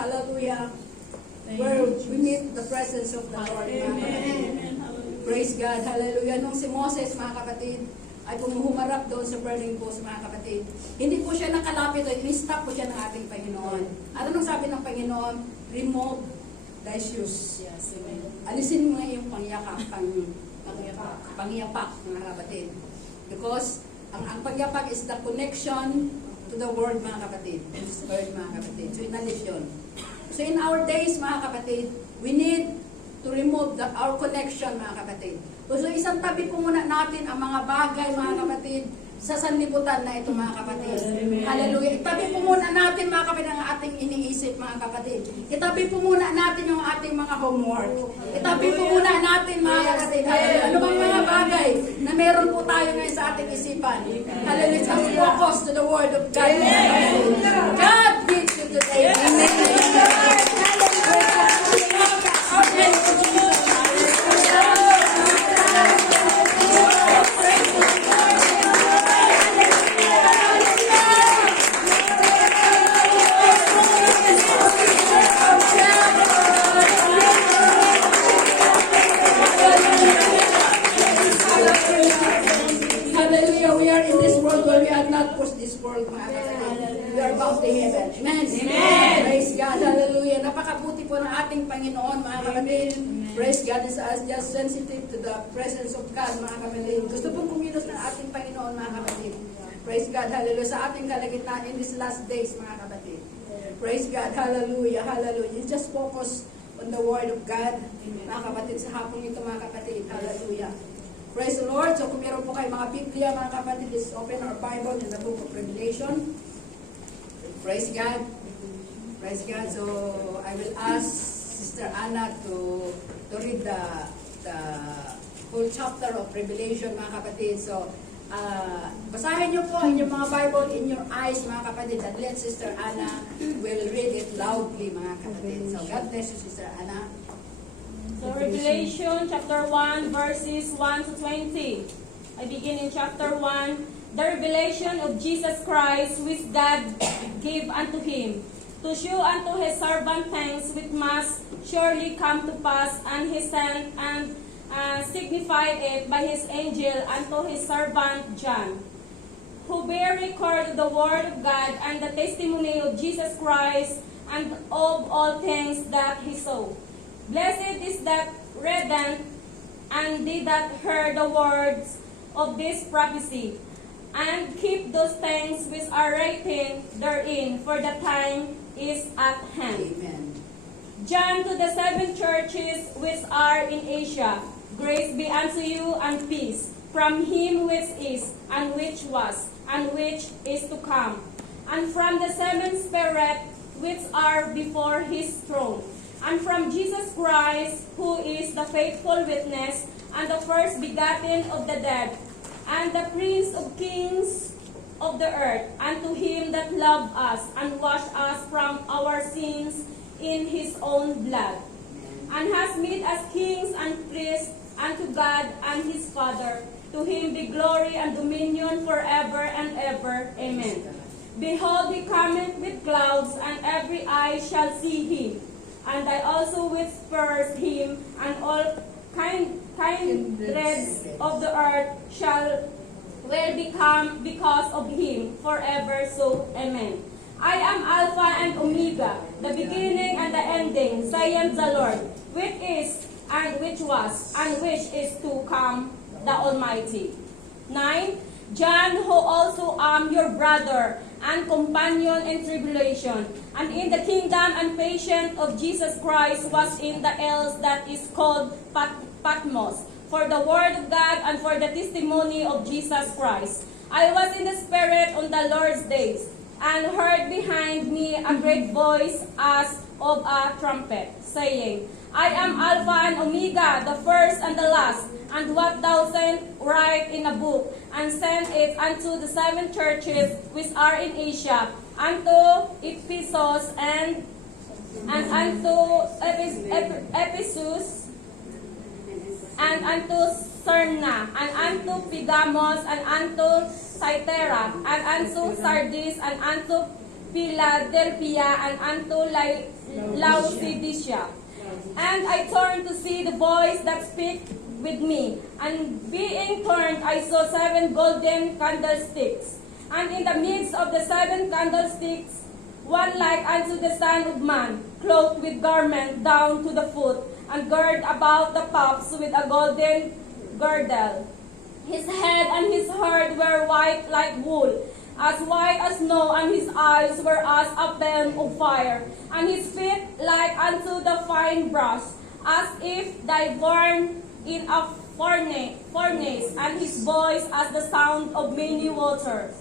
hallelujah, where we meet the presence of the Lord, mga kapatid. Praise God, hallelujah. Nung si Moses, mga kapatid, ay pumuhumarap doon sa burning bush, mga kapatid. Hindi po siya nakalapit, o in-stop po siya ng ating Panginoon. At anong sabi ng Panginoon? Remove thy shoes. Yes, amen. Alisin mo yung pangyapak, mga kapatid. Because ang pagyapak is the connection to the word, mga kapatid. This word, mga kapatid. So, inalis yun. So, in our days, mga kapatid, we need to remove our connection, mga kapatid. So, isang tabi po muna natin ang mga bagay, mga kapatid, sa sanlibutan na ito, mga kapatid. Hallelujah. Itabi po muna natin, mga kapatid, ang ating iniisip, mga kapatid. Itabi po muna natin yung ating mga homework. Itabi po muna natin, mga kapatid. Hallelujah. Ano bang mga bagay na meron po tayo ngayon sa ating isipan? Hallelujah. Let's focus to the word of God. God gives you today. Amen. Hallelujah. We are in this world where we are not pushed this world, mga kapatid. We are bound to heaven. Amen. Amen. Praise God. Hallelujah. Napakabuti po ng ating Panginoon, mga kapatid. Praise God is us just sensitive to the presence of God, mga kapatid. Gusto pong kumilos ng ating Panginoon, mga kapatid. Praise God. Hallelujah. Sa ating kalagitnaan in these last days, mga kapatid. Praise God. Hallelujah. Hallelujah. You just focus on the word of God, mga kapatid, sa hapong ito, mga kapatid. Hallelujah. Praise the Lord. So kung meron po kayo mga Biblia, mga kapatid, let's open our Bible in the book of Revelation. Praise God. Praise God. So I will ask Sister Anna to read the whole chapter of Revelation, mga kapatid. So basahin niyo po in yung mga Bible in your eyes, mga kapatid, and let Sister Anna will read it loudly, mga kapatid. So God bless you, Sister Anna. So Revelation chapter 1 verses 1 to 20. I begin in chapter 1. The revelation of Jesus Christ which God gave unto him, to show unto his servant things which must surely come to pass, and he sent and signified it by his angel unto his servant John, who bear record of the word of God and the testimony of Jesus Christ, and of all things that he saw. Blessed is that read and they that heard the words of this prophecy, and keep those things which are written therein, for the time is at hand. Amen. John, to the 7 churches which are in Asia, grace be unto you and peace, from him which is, and which was, and which is to come, and from the 7 spirits which are before his throne, and from Jesus Christ, who is the faithful witness, and the first begotten of the dead, and the Prince of kings of the earth, and to him that loved us, and washed us from our sins in his own blood, and has made us kings and priests unto God and his Father. To him be glory and dominion forever and ever. Amen. Behold, he cometh with clouds, and every eye shall see him. And I also which pierced him, and all kindreds of the earth will become because of him forever. So, amen. I am Alpha and Omega, the beginning and the ending, saith the Lord, which is, and which was, and which is to come, the Almighty. 9. John, who also am your brother and companion in tribulation, and in the kingdom and patience of Jesus Christ, was in the isles that is called Patmos, for the word of God and for the testimony of Jesus Christ. I was in the Spirit on the Lord's days, and heard behind me a great voice as of a trumpet, saying, I am Alpha and Omega, the first and the last. And what thou sent, write in a book, and send it unto the 7 churches which are in Asia, unto Ephesus, and unto Ephesus, and unto Smyrna, and unto Pergamos, and unto Thyatira, and unto Sardis, and unto Philadelphia, and unto Laodicea. And I turned to see the voice that speak with me. And being turned, I saw 7 golden candlesticks. And in the midst of the 7 candlesticks, one like unto the Son of Man, clothed with garment down to the foot, and girded about the paps with a golden girdle. His head and his hair were white like wool, as white as snow, and his eyes were as a flame of fire, and his feet like unto the fine brass, as if they burned in a furnace, and his voice as the sound of many waters.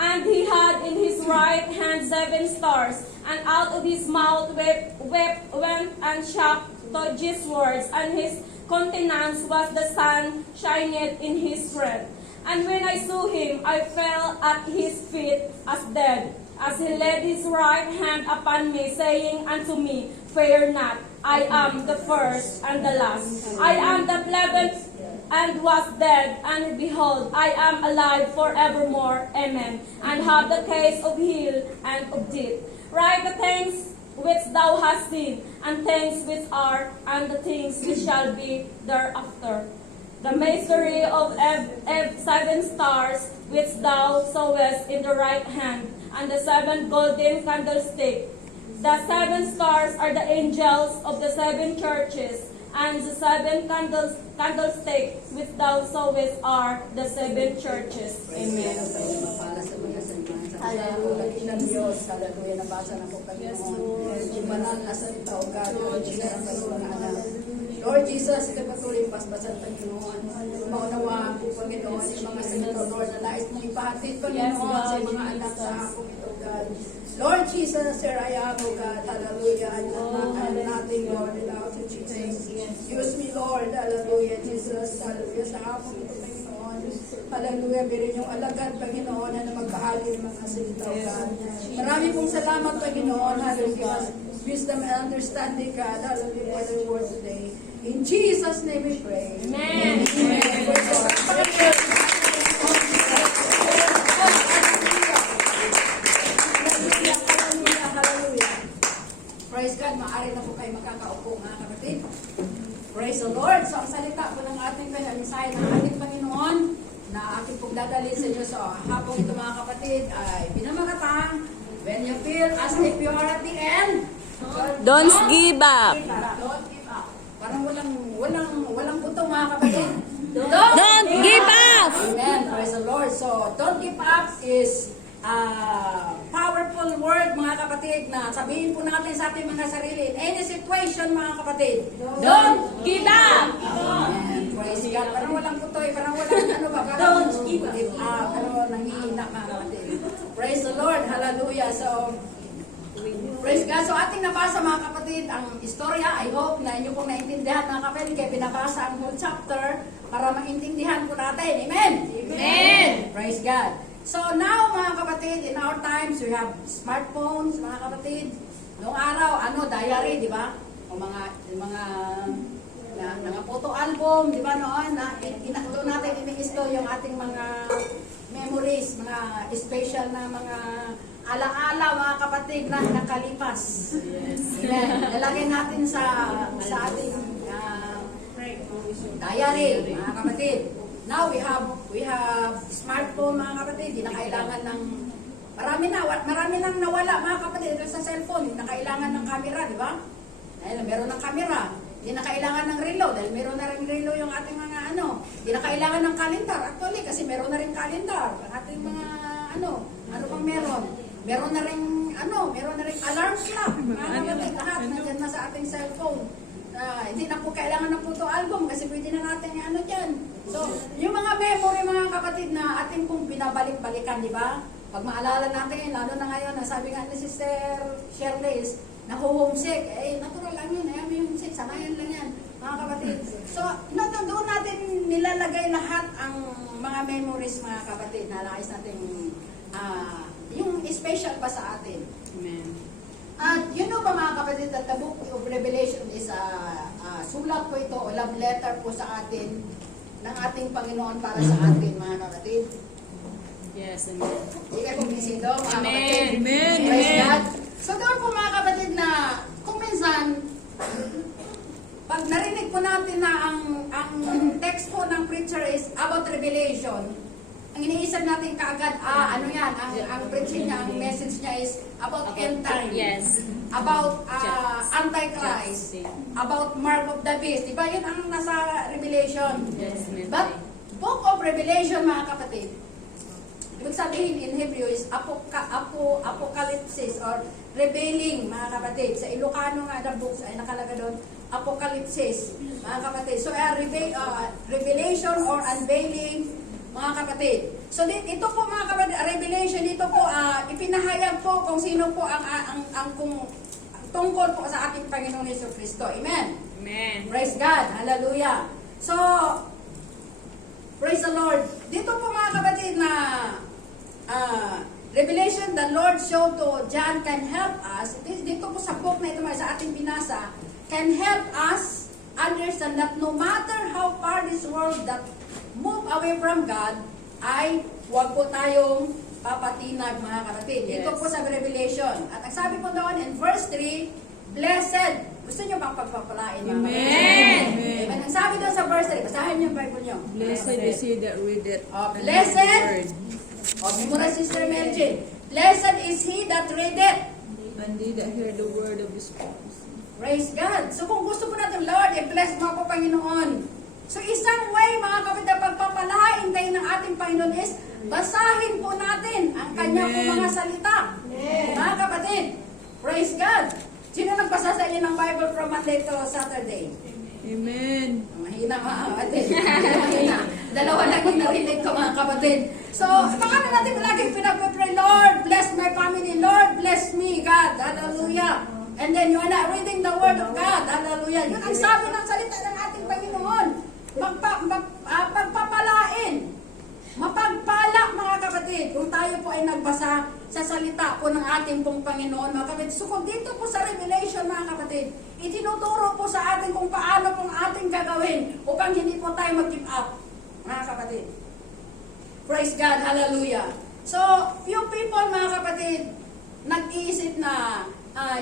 And he had in his right hand 7 stars, and out of his mouth went and shock to his words, and his countenance was the sun shineth in his strength. And when I saw him, I fell at his feet as dead, as he laid his right hand upon me, saying unto me, Fear not, I am the first and the last. I am the 11th and was dead, and behold, I am alive forevermore. Amen. And have the case of heal and of death. Write the things which thou hast seen, and things which are, and the things which shall be thereafter. The mystery of 7 stars which thou sawest in the right hand, and the 7 golden candlesticks. The 7 stars are the angels of the 7 churches, and the 7 candlesticks which thou sawest are the 7 churches. Amen. Para sa mga salita. Hallelujah. Diyos. Hallelujah. Nabasa na po Panginoon. Yung banal na salita o God. Lord Jesus, ito patuloy paspasan Panginoon. Maunawaan po Panginoon yung mga salita, Lord, na nais mong ipahatid Panginoon sa mga anak sa ako ito, God. Lord Jesus, here I am, O God. Hallelujah. I'm nothing, Lord, without you, Jesus. Use me, Lord. Hallelujah, Jesus. Hallelujah. Sa ako ito, Panginoon. Hallelujah. Meron yung alagad, Panginoon, na magpahali ng mga salita, O God. Marami pong salamat, Panginoon. Hallelujah. Wisdom and understanding, God. Hallelujah. For the word today. In Jesus' name we pray. Amen. Praise God, maaari na po kayo magkakaupo mga kapatid. Praise the Lord. So ang salita po ng ating mensahe ng ating Panginoon na aking pong dadalhin sa inyo sa hapong ito mga kapatid ay pinamagatang, when you feel as if you are at the end, Don't give up. Don't give up. Parang walang buto mga kapatid. Don't give up. Amen. Praise the Lord. So, don't give up is powerful word mga kapatid na sabihin po natin sa ating mga sarili in any situation mga kapatid. Don't give up. Amen. Praise God. Parang walang putoy, parang walang ano ba, parang don't give up. Pero nanghihina mga kapatid. Praise the Lord. Hallelujah. So, praise God. So, ating nabasa mga kapatid ang istorya. I hope na inyo pong naintindihan mga kapatid kaya binabasa ang whole chapter para maintindihan po natin. Amen? Amen. Praise God. So now mga kapatid, in our times, we have smartphones mga kapatid. Noong araw, diary, di ba? O mga photo album, di ba noon? Doon natin iniisto yung ating mga memories, mga special na mga alaala mga kapatid na nakalipas. Amen. Lalagay natin sa ating diary mga kapatid. Now we have smartphone mga kapatid. Hindi na kailangan ng marami nang nawala mga kapatid sa cellphone. Hindi na kailangan ng camera, di ba? Dahil meron ng camera. Hindi na kailangan ng relo dahil meron na rin relo yung ating mga Hindi na kailangan ng calendar actually kasi meron na rin calendar. Ang ating mga ano pang meron? Meron na rin alarm clock. Mga kapatid, lahat nandiyan na sa ating cellphone. Hindi na po kailangan ng photo album kasi pwede na natin dyan. So, yung mga memory mga kapatid na ating pong binabalik-balikan, di ba? Pag maalala natin, lalo na ngayon, sabi nga ni Sister Shirley, naho-homesick. Natural lang yun. May homesick. Sanayan lang yan, mga kapatid. So, doon natin nilalagay lahat ang mga memories, mga kapatid, na nais natin yung special pa sa atin. Amen. At you know ba mga kapatid that the book of Revelation is sulat po ito o love letter po sa atin ng ating Panginoon para sa atin mga kapatid. Yes, amen. Hindi kayo kumbisido mga kapatid. Amen. Praise God. So doon po mga kapatid na minsan, pag narinig po natin na ang text po ng preacher is about revelation, ang iniisip natin kaagad, ano yan, ang preaching niya, ang message niya is about end time. Yes. About Antichrist, about Mark of the Beast. Diba yun ang nasa Revelation? Yes, ma'am. But Book of Revelation, mga kapatid, ibig sabihin in Hebrew is apocalypsis or revealing, mga kapatid. Sa Ilocano nga the books ay nakalaga doon, apocalypsis, mga kapatid. So, revelation or unveiling, mga kapatid. So, ito po mga kapatid, revelation, ito po, ipinahayag po kung sino po kung tungkol po sa ating Panginoon Jesucristo. Amen? Amen. Praise God. Hallelujah. So, praise the Lord. Dito po mga kapatid na revelation the Lord showed to John can help us. Dito po sa book na ito sa ating binasa, can help us understand that no matter how far this world that move away from God, ay huwag po tayong papatinag, mga kapatid. Yes. Ito po sa Revelation. At ang sabi po doon in verse 3, blessed. Gusto nyo bang pagpapalain, mga kapatid? Amen. Amen. Ang sabi doon sa verse 3, basahin niyo yung Bible niyo. Blessed is he that readeth the Blessed. word, Memorize, Sister Melchin. Blessed is he that readeth. and they that hear the word of his prophecy. Praise God. So kung gusto po natin, Lord, i-bless mo ako, Panginoon. So isang way, mga kapatid, na pagpapalain tayo ng ating Panginoon is basahin po natin ang kanya po Amen. mga salita. Mga kapatid, praise God. Sino nagbasa sa inyo ng Bible from Monday to Saturday? Amen. Mahina, mga kapatid. Mahina. Dalawa lang yung narinig ko, mga kapatid. So, paano natin laging pinag-pray, Lord, bless my family. Lord, bless me, God. Hallelujah. And then you are not reading the word of God. Hallelujah. Yun ang sabi ng salita ng ating Panginoon. Pagpapalain. Mapagpala, mga kapatid, kung tayo po ay nagbasa sa salita po ng ating pong Panginoon, mga kapatid. So kung dito po sa Revelation, mga kapatid, itinuturo po sa atin kung paano pong ating gagawin upang hindi po tayo mag-give up, mga kapatid. Praise God, hallelujah. So, few people, mga kapatid, nag-iisip na,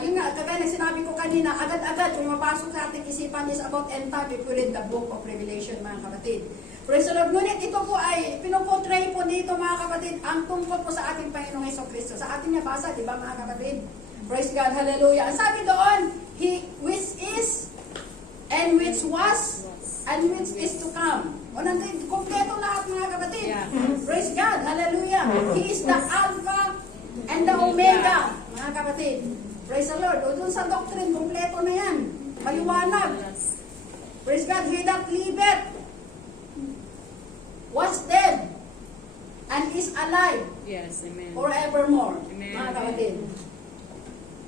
yun nga, kagaya na sinabi ko kanina, agad-agad, kung mapasok sa ating isipan is about end time, if we read the book of Revelation, mga kapatid. Praise the Lord. Ngunit ito po ay pinuportray po dito, mga kapatid, ang tungkol po sa ating Panginoong Jesucristo. Sa ating nabasa, di ba, mga kapatid? Praise God, hallelujah. Ang sabi doon, He which is, and which was, and which is to come. O nandun, kompleto lahat, mga kapatid. Yeah. Praise God, hallelujah. He is the Alpha and the Omega, mga kapatid. Praise the Lord. O dun sa doctrine, kompleto na yan. Maliwanag. Praise God. He that liveth was dead and is alive Yes, amen. forevermore, Amen. mga kapatid.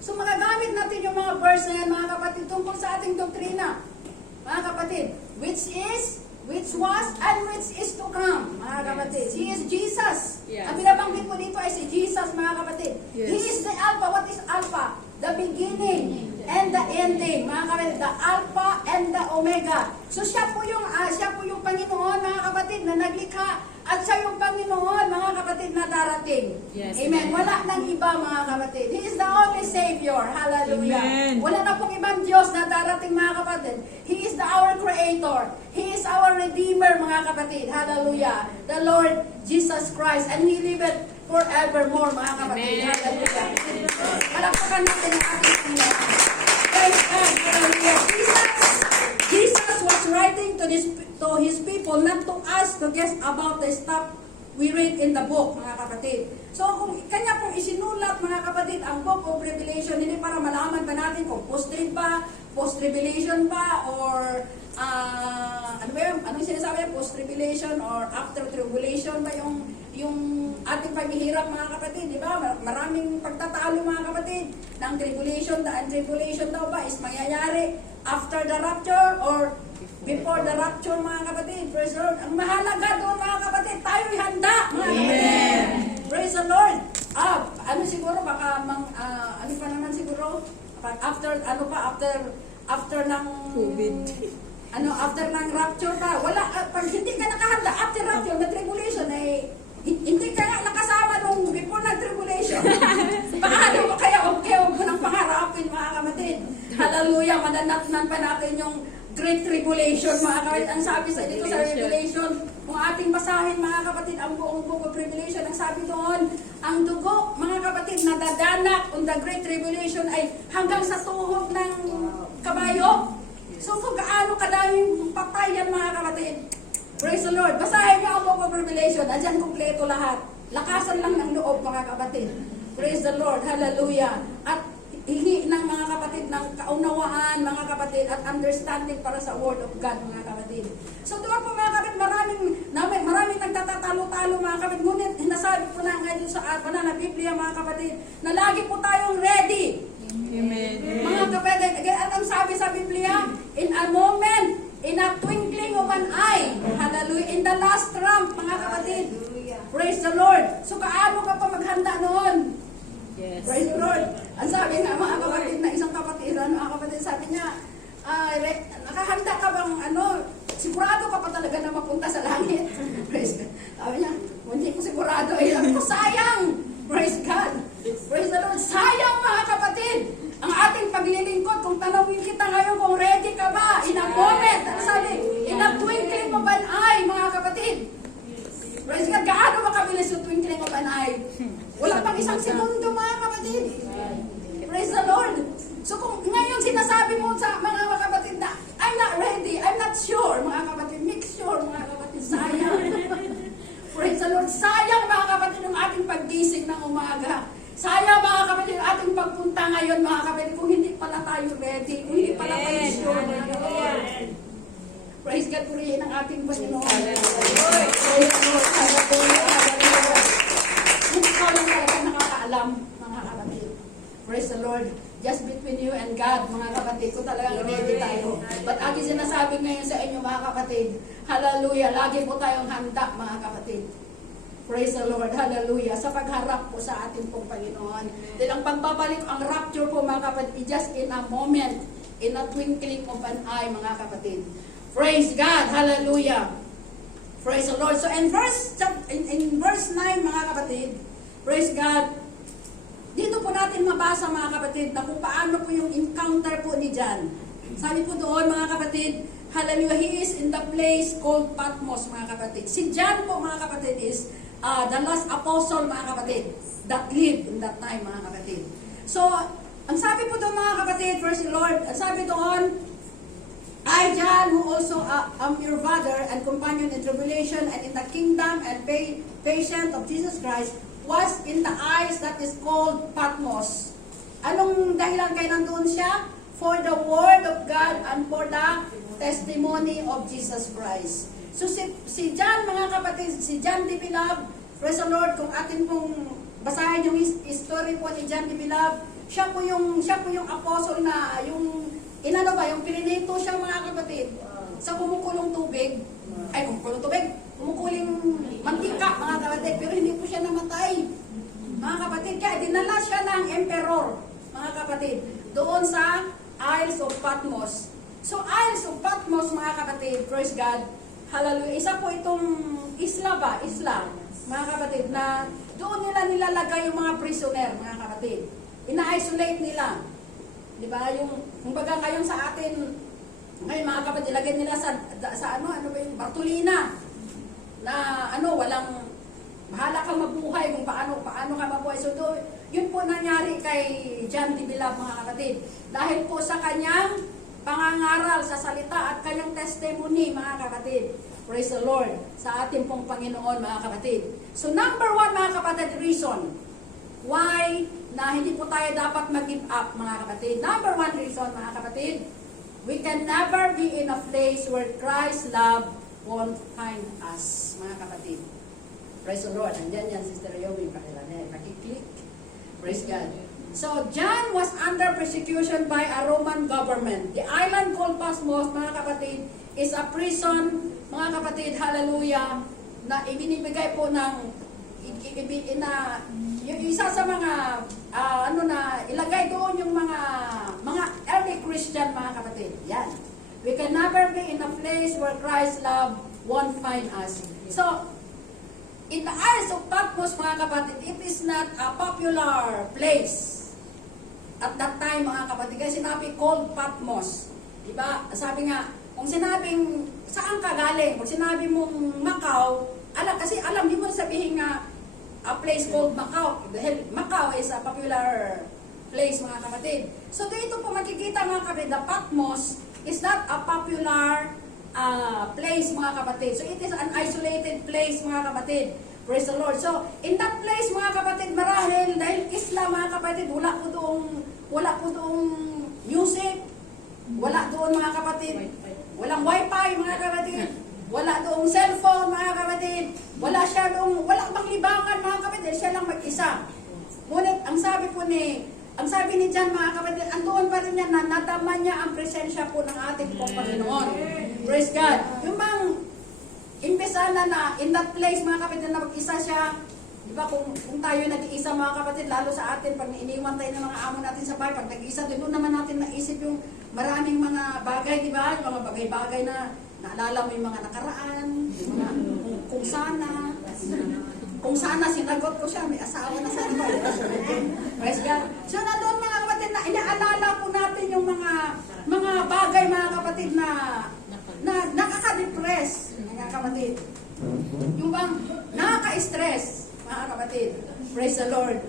So magagamit natin yung mga verse na yan, mga kapatid, tungkol sa ating doktrina, mga kapatid, which is, which was, and which is to come, mga kapatid. He is Jesus. Yes. Ang binabanggit po dito ay si Jesus, mga kapatid. Yes. He is the Alpha. What is Alpha? The beginning and the ending, mga kapatid. The Alpha and the Omega. So siya po yung Panginoon, mga kapatid, na naglikha. At siya yung Panginoon, mga kapatid, na darating. Yes, Amen. amen. Wala nang iba, mga kapatid. He is the only Savior. Hallelujah. Amen. Wala na pong ibang Diyos na darating, mga kapatid. He is our Creator. He is our Redeemer, mga kapatid. Hallelujah. The Lord Jesus Christ. And He liveth forevermore, mga kapatid. Amen. Hallelujah. Palakpakan natin ang ating Panginoon. Praise God. Hallelujah. Jesus was writing to his people, not to us, to guess about the stuff we read in the book, mga kapatid. So, kung kanya pong isinulat, mga kapatid, ang book of Revelation, hindi para malaman pa natin kung post-trib ba, post-revelation ba, or ano ba yun? Anong sinasabi niya? Post-tribulation or after-tribulation ba yung ating paghihirap, mga kapatid, di ba? Maraming pagtatalo, mga kapatid, ng tribulation, the tribulation daw ba is mangyayari after the rapture or before the rapture, mga kapatid. Praise the Lord. Ang mahalaga doon, mga kapatid, tayo'y handa, mga kapatid. Praise the Lord. Ano siguro, baka ano pa naman siguro, after ng COVID. after ng rapture pa, wala, pag hindi ka nakahanda, after rapture, na tribulation, hindi ka nga nakasama nung before ng tribulation. Paano mo kaya okay, huwag mo nang pangarapin, mga kapatid. Hallelujah. Revelation, mga kapatid, ang sabi sa dito sa Revelation, kung ating basahin, mga kapatid, ang buong book of Revelation, ang sabi doon, ang dugo, mga kapatid, na dadanak on the Great Tribulation ay hanggang sa tuhod ng kabayo. So, kung gaano kadaming patay yan, mga kapatid. Praise the Lord. Basahin niyo ang book of Revelation. Andyan kumpleto lahat. Lakasan lang ng loob, mga kapatid. Praise the Lord. Hallelujah. At hingi ng mga kapatid ng kaunawaan, mga kapatid, at understanding para sa Word of God, mga kapatid. So doon po, mga kapatid, maraming nagtatatalo-talo, mga kapatid. Ngunit nasabi po na ngayon sa banal na Biblia, mga kapatid, na lagi po tayong ready. Amen. Mga kapatid, at ang sabi sa Biblia, in a moment, in a twinkling of an eye, hallelujah, in the last trump, mga kapatid. Praise the Lord. So kaano ka pa maghanda noon? Yes. Praise the Lord. Ang sabi nga, mga kapatid, na isang kapatiran, mga kapatid, sabi niya, nakahanda ka bang, sigurado ka pa talaga na mapunta sa langit? Praise God. Sabi niya, hindi ko sigurado. Sabi ko, sayang! Praise God. Praise the Lord. Sayang, mga kapatid, ang ating paglilingkod. Kung tanongin kita ngayon kung ready ka ba, in a moment, ano sabi, in a twinkling of an eye, mga kapatid. Praise God. Gaano makabilis yung twinkling of an eye? Wala pang isang segundo, mga kapatid. Praise the Lord. So kung ngayon sinasabi mo sa mga kapatid na, I'm not ready, I'm not sure, mga kapatid, make sure, mga kapatid, sayang. Praise the Lord. Sayang, mga kapatid, ang ating paggising ng umaga. Sayang, mga kapatid, ang ating pagpunta ngayon, mga kapatid, kung hindi pala tayo ready, kung hindi pala tayo sure, mga kapatid. Praise God, purihin ang ating Panginoon. Praise the Lord. Hallelujah. Hallelujah. Kung ikaw lang talaga nakakaalam, mga kapatid. Praise the Lord. Just between you and God, mga kapatid, kung talagang ready tayo. But aking sinasabi ngayon sa inyo, mga kapatid, hallelujah, lagi po tayong handa, mga kapatid. Praise the Lord, hallelujah, sa pagharap po sa ating pong Panginoon. Dahil ang pagbabalik, ang rapture po, mga kapatid, just in a moment, in a twinkling of an eye, mga kapatid. Praise God, hallelujah. Praise the Lord. So in verse 9, mga kapatid, praise God, dito po natin mabasa, mga kapatid, na kung paano po yung encounter po ni John. Sabi po doon, mga kapatid, hallelujah, he is in the place called Patmos, mga kapatid. Si John po, mga kapatid, is the last apostle, mga kapatid, that lived in that time, mga kapatid. So, ang sabi po doon, mga kapatid, praise the Lord, ang sabi doon, I, John, who also am your brother and companion in tribulation and in the kingdom and patient of Jesus Christ, was in the isles that is called Patmos. Anong dahilan kayo nandun siya? For the word of God and for the testimony of Jesus Christ. So si John, mga kapatid, si John the Beloved, praise the Lord, kung atin pong basahin yung history po ni John the Beloved, siya po yung apostle na yung yung pininito siya, mga kapatid, sa kumukulong tubig, kumukuling mantika, mga kapatid, pero hindi po siya namatay, mga kapatid. Kaya dinala siya ng emperor, mga kapatid, doon sa Isles of Patmos. So Isles of Patmos, mga kapatid, praise God, hallelujah, isa po itong isla, mga kapatid, na doon nila nilalagay yung mga prisoner, mga kapatid. Ina-isolate nila. Diba? Yung baga ngayon sa atin, ngayon mga kapatid, ilagay nila sa Bartolina, na walang, bahala kang mabuhay kung paano ka mabuhay. So yun po nangyari kay John the Beloved, mga kapatid. Dahil po sa kanyang pangangaral sa salita at kanyang testimony, mga kapatid. Praise the Lord, sa ating pong Panginoon, mga kapatid. So number 1, mga kapatid, reason why na hindi po tayo dapat mag-give up, mga kapatid. Number 1 reason, mga kapatid, we can never be in a place where Christ's love won't find us, mga kapatid. Praise the Lord. Andyan yan, Sister Yowie, pakiclick. Praise God. So, John was under persecution by a Roman government. The island called Patmos, mga kapatid, is a prison, mga kapatid, hallelujah, na ibinibigay po ng yung isa sa mga ilagay doon yung mga early Christian, mga kapatid. Yan. We can never be in a place where Christ's love won't find us. So, in the Isles of Patmos, mga kapatid, it is not a popular place at that time, mga kapatid. Kasi sinabi called Patmos. Diba? Sabi nga, kung sinabing, saan ka galing? Pag sinabi mong Macau, kasi alam, di mo sabihin nga, a place called Macau. Dahil Macau is a popular place, mga kapatid. So dito po makikita mga kapatid, the Patmos is not a popular place, mga kapatid. So it is an isolated place, mga kapatid. Praise the Lord. So in that place, mga kapatid, marahil dahil Islam, mga kapatid, wala po doong music, wala doon, mga kapatid, walang wifi, mga kapatid, wala doong cellphone, mga kapatid, wala bang libangan, mga kapatid, siya lang mag-isa. Ngunit ang sabi ni John, mga kapatid, andoon pa rin niya na nadama niya ang presensya po ng ating pong Panginoon. Praise God. Yung bang imbesa na in that place, mga kapatid, na mag-isa siya, di ba, kung tayo nag-iisa, mga kapatid, lalo sa atin, pag iniwan tayo ng mga amo natin sa bahay, pag nag-iisa, doon naman natin naisip yung maraming mga bagay, di ba? Yung mga bagay-bagay na naalala mo yung mga nakaraan, yung mga kung sana sinagot ko siya, may asawa na sa iba. Praise God. So nandun, mga kapatid, na inaalala po natin yung mga bagay, mga kapatid, na nakaka-depress, mga kapatid. Yung bang nakaka-stress, mga kapatid. Praise the Lord.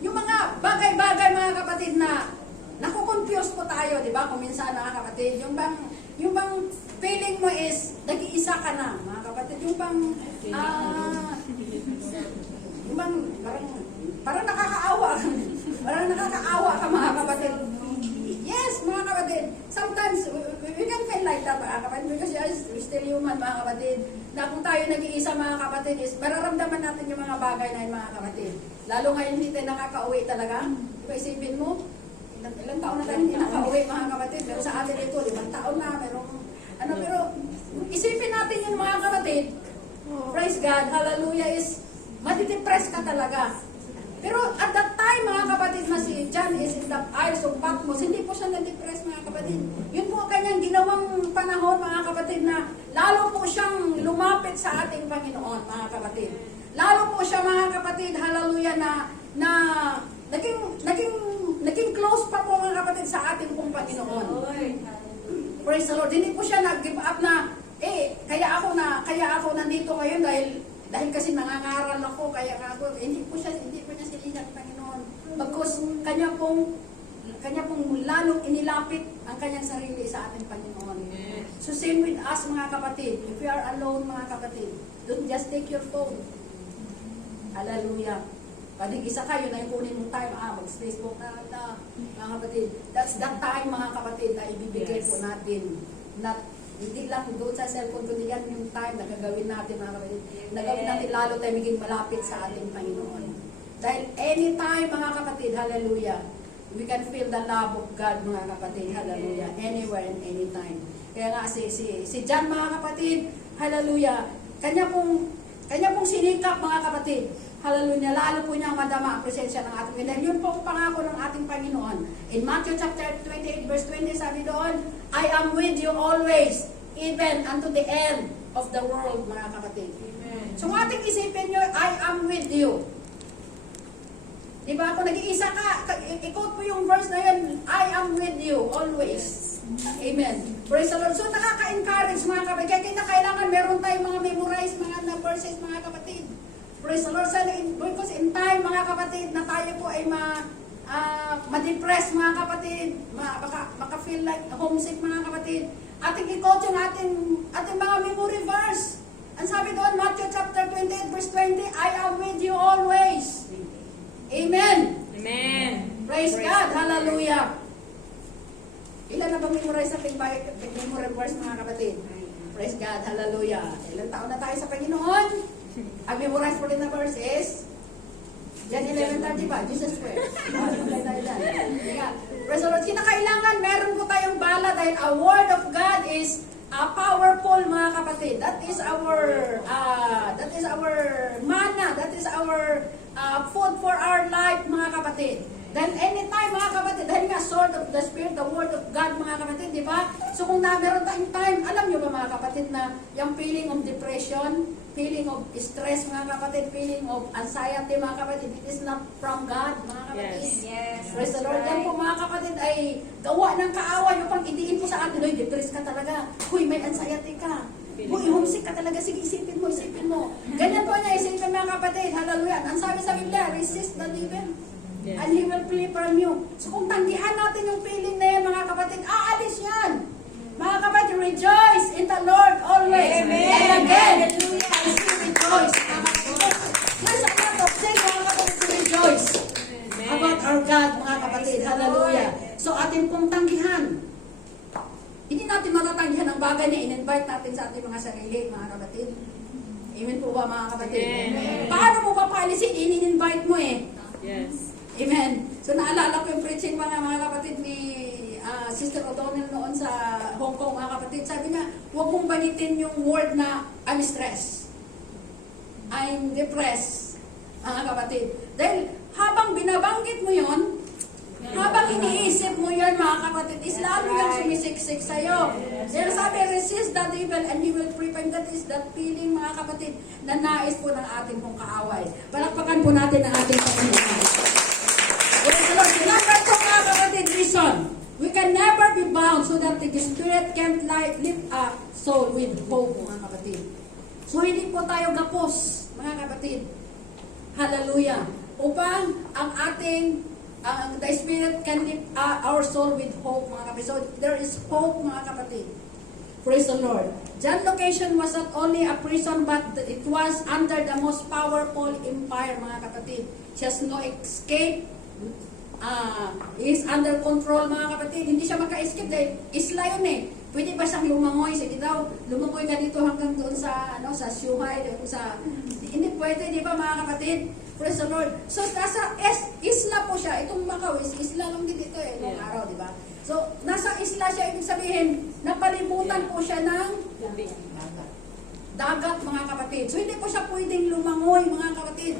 Yung mga bagay-bagay, mga kapatid, na nakukonfuse po tayo, di ba? Kung minsan, mga kapatid, yung bang feeling mo is nag-iisa ka na, mga kapatid. Yung bang parang nakakaawa. Parang nakakaawa ka, mga kapatid. Yes, mga kapatid. Sometimes, we can feel like that, mga kapatid, because we're still human, mga kapatid. Na kung tayo nag-iisa, mga kapatid, is mararamdaman natin yung mga bagay na yun, mga kapatid. Lalo ngayon, hindi tayo nakaka-uwi talaga. Diba, isipin mo, ilang taon na tayo hindi nakaka-uwi, mga kapatid. Pero sa atin ito, 5 taon na, pero isipin natin yung mga kapatid, praise God, hallelujah, is madidepress ka talaga. Pero at that time, mga kapatid, na si John is in the Isles of Patmos, hindi po siya na-depress, mga kapatid. Yun po kanyang ginawang panahon, mga kapatid, na lalo po siyang lumapit sa ating Panginoon, mga kapatid. Lalo po siya, mga kapatid, hallelujah, na naging close pa po, mga kapatid, sa ating pong Panginoon. Praise the Lord. Hindi po siya nag-give up na, kaya ako nandito ngayon dahil kasi nangangaral ako, hindi po niya sinihan ng Panginoon. Bagkus kanya pong lalong inilapit ang kanyang sarili sa ating Panginoon. So same with us, mga kapatid. If you are alone, mga kapatid, don't just take your phone. Hallelujah. Pwede isa kayo na yung kunin mong time, mag-Facebook na, mga kapatid. That's that time, mga kapatid, na ibibigay po natin. Hindi lang doon sa cellphone, kundi yan yung time na gagawin natin, mga kapatid. Nagawin natin lalo tayo maging malapit sa ating Panginoon. Dahil anytime, mga kapatid, hallelujah, we can feel the love of God, mga kapatid, hallelujah, anywhere and anytime. Kaya nga si John, mga kapatid, hallelujah, kanya pong sinikap, mga kapatid, hallelujah, lalo po niyang madama ang presensya ng ating Panginoon. Yun po ang pangako ng ating Panginoon. In Matthew chapter 28, verse 20, sabi doon, I am with you always, even unto the end of the world, mga kapatid. Amen. So ating isipin nyo, I am with you. Diba? Kung nag-iisa ka, i-quote mo yung verse na yun, I am with you always. Amen. Praise the Lord. So nakaka-encourage, mga kapatid. Kaya kailangan meron tayong mga memorize, mga verses, mga kapatid. Praise the Lord. Because in time, mga kapatid, na tayo po ay ma-depress, mga kapatid, baka feel like homesick, mga kapatid. Ating i-quote yung ating mga memory verse. Ang sabi doon, Matthew chapter 28, verse 20, I am with you always. Amen. Amen. Praise God. Hallelujah. Ilan na ba memorize sa memory verse, mga kapatid? Praise God. Hallelujah. Ilang taon na tayo sa Panginoon? Ang memorize po rin na verse is John 11:30 ba? Jesus swear. Praise the Lord. Kinakailangan meron po tayong bala dahil a word of God is powerful, mga kapatid. That is our manna. That is our food for our life, mga kapatid. Then anytime mga kapatid, dahil nga sword of the Spirit, the Word of God mga kapatid, di ba? So kung meron tayong time, alam nyo ba mga kapatid na yung feeling of depression, feeling of stress mga kapatid, feeling of anxiety mga kapatid, it is not from God mga kapatid. Yes. Praise the Lord. Yan po mga kapatid ay gawa ng kaaway upang idiin po sa atin, Uy, depressed ka talaga. Uy, may anxiety ka. Uy, homesick ka talaga. Sige, isipin mo, isipin mo. Ganyan po niya, isipin mga kapatid. Hallelujah. Ang sabi sa Biblia, resist the devil. Yes. And he will flee from you. So kung tanggihan natin yung feeling na yan, mga kapatid, aalis yan. Mga kapatid, rejoice in the Lord always. Amen. And again, Hallelujah. I still rejoice. Mga kapatid. There's a lot of things, mga kapatid, to rejoice about our God, mga kapatid. Hallelujah. So atin pong tanggihan. Hindi natin matatanggihan ang bagay na in-invite natin sa ating mga sarili, mga kapatid. Amen po ba, mga kapatid? Amen. Paano mo papaalisin? In-invite mo eh. Yes. Amen. So naalala ko yung preaching mga kapatid ni Sister O'Donnell noon sa Hong Kong, mga kapatid. Sabi niya, huwag mong banitin yung word na I'm stressed. I'm depressed. Mga kapatid. Dahil habang binabanggit mo yon, habang iniisip mo yan, mga kapatid, is lalo yung sumisiksik sa'yo. Dahil sabi, resist the devil and he will prevent. That is that feeling, mga kapatid, na nais po ng ating pong kaaway. Palakpakan po natin ang ating Panginoon. Praise the Lord. Number 2, mga kapatid, reason. We can never be bound so that the Spirit can't lift a soul with hope, mga kapatid. So, hindi po tayo gapos, mga kapatid. Hallelujah. Upang ang ating the Spirit can lift our soul with hope, mga kapatid. So, there is hope, mga kapatid. Praise the Lord. John location was not only a prison, but it was under the most powerful empire, mga kapatid. She has no escape. Is under control, mga kapatid. Hindi siya maka-escape dahil isla yun eh. Pwede ba siyang lumangoy? Sige daw, lumangoy ka dito hanggang doon sa Shuhai, sa hindi pwede, di ba, mga kapatid? Praise the Lord. So nasa isla po siya. Itong Macau is isla lang din dito eh, noong araw, di ba? So nasa isla siya, ibig sabihin napalibutan po siya ng dagat, mga kapatid. So hindi po siya pwedeng lumangoy, mga kapatid.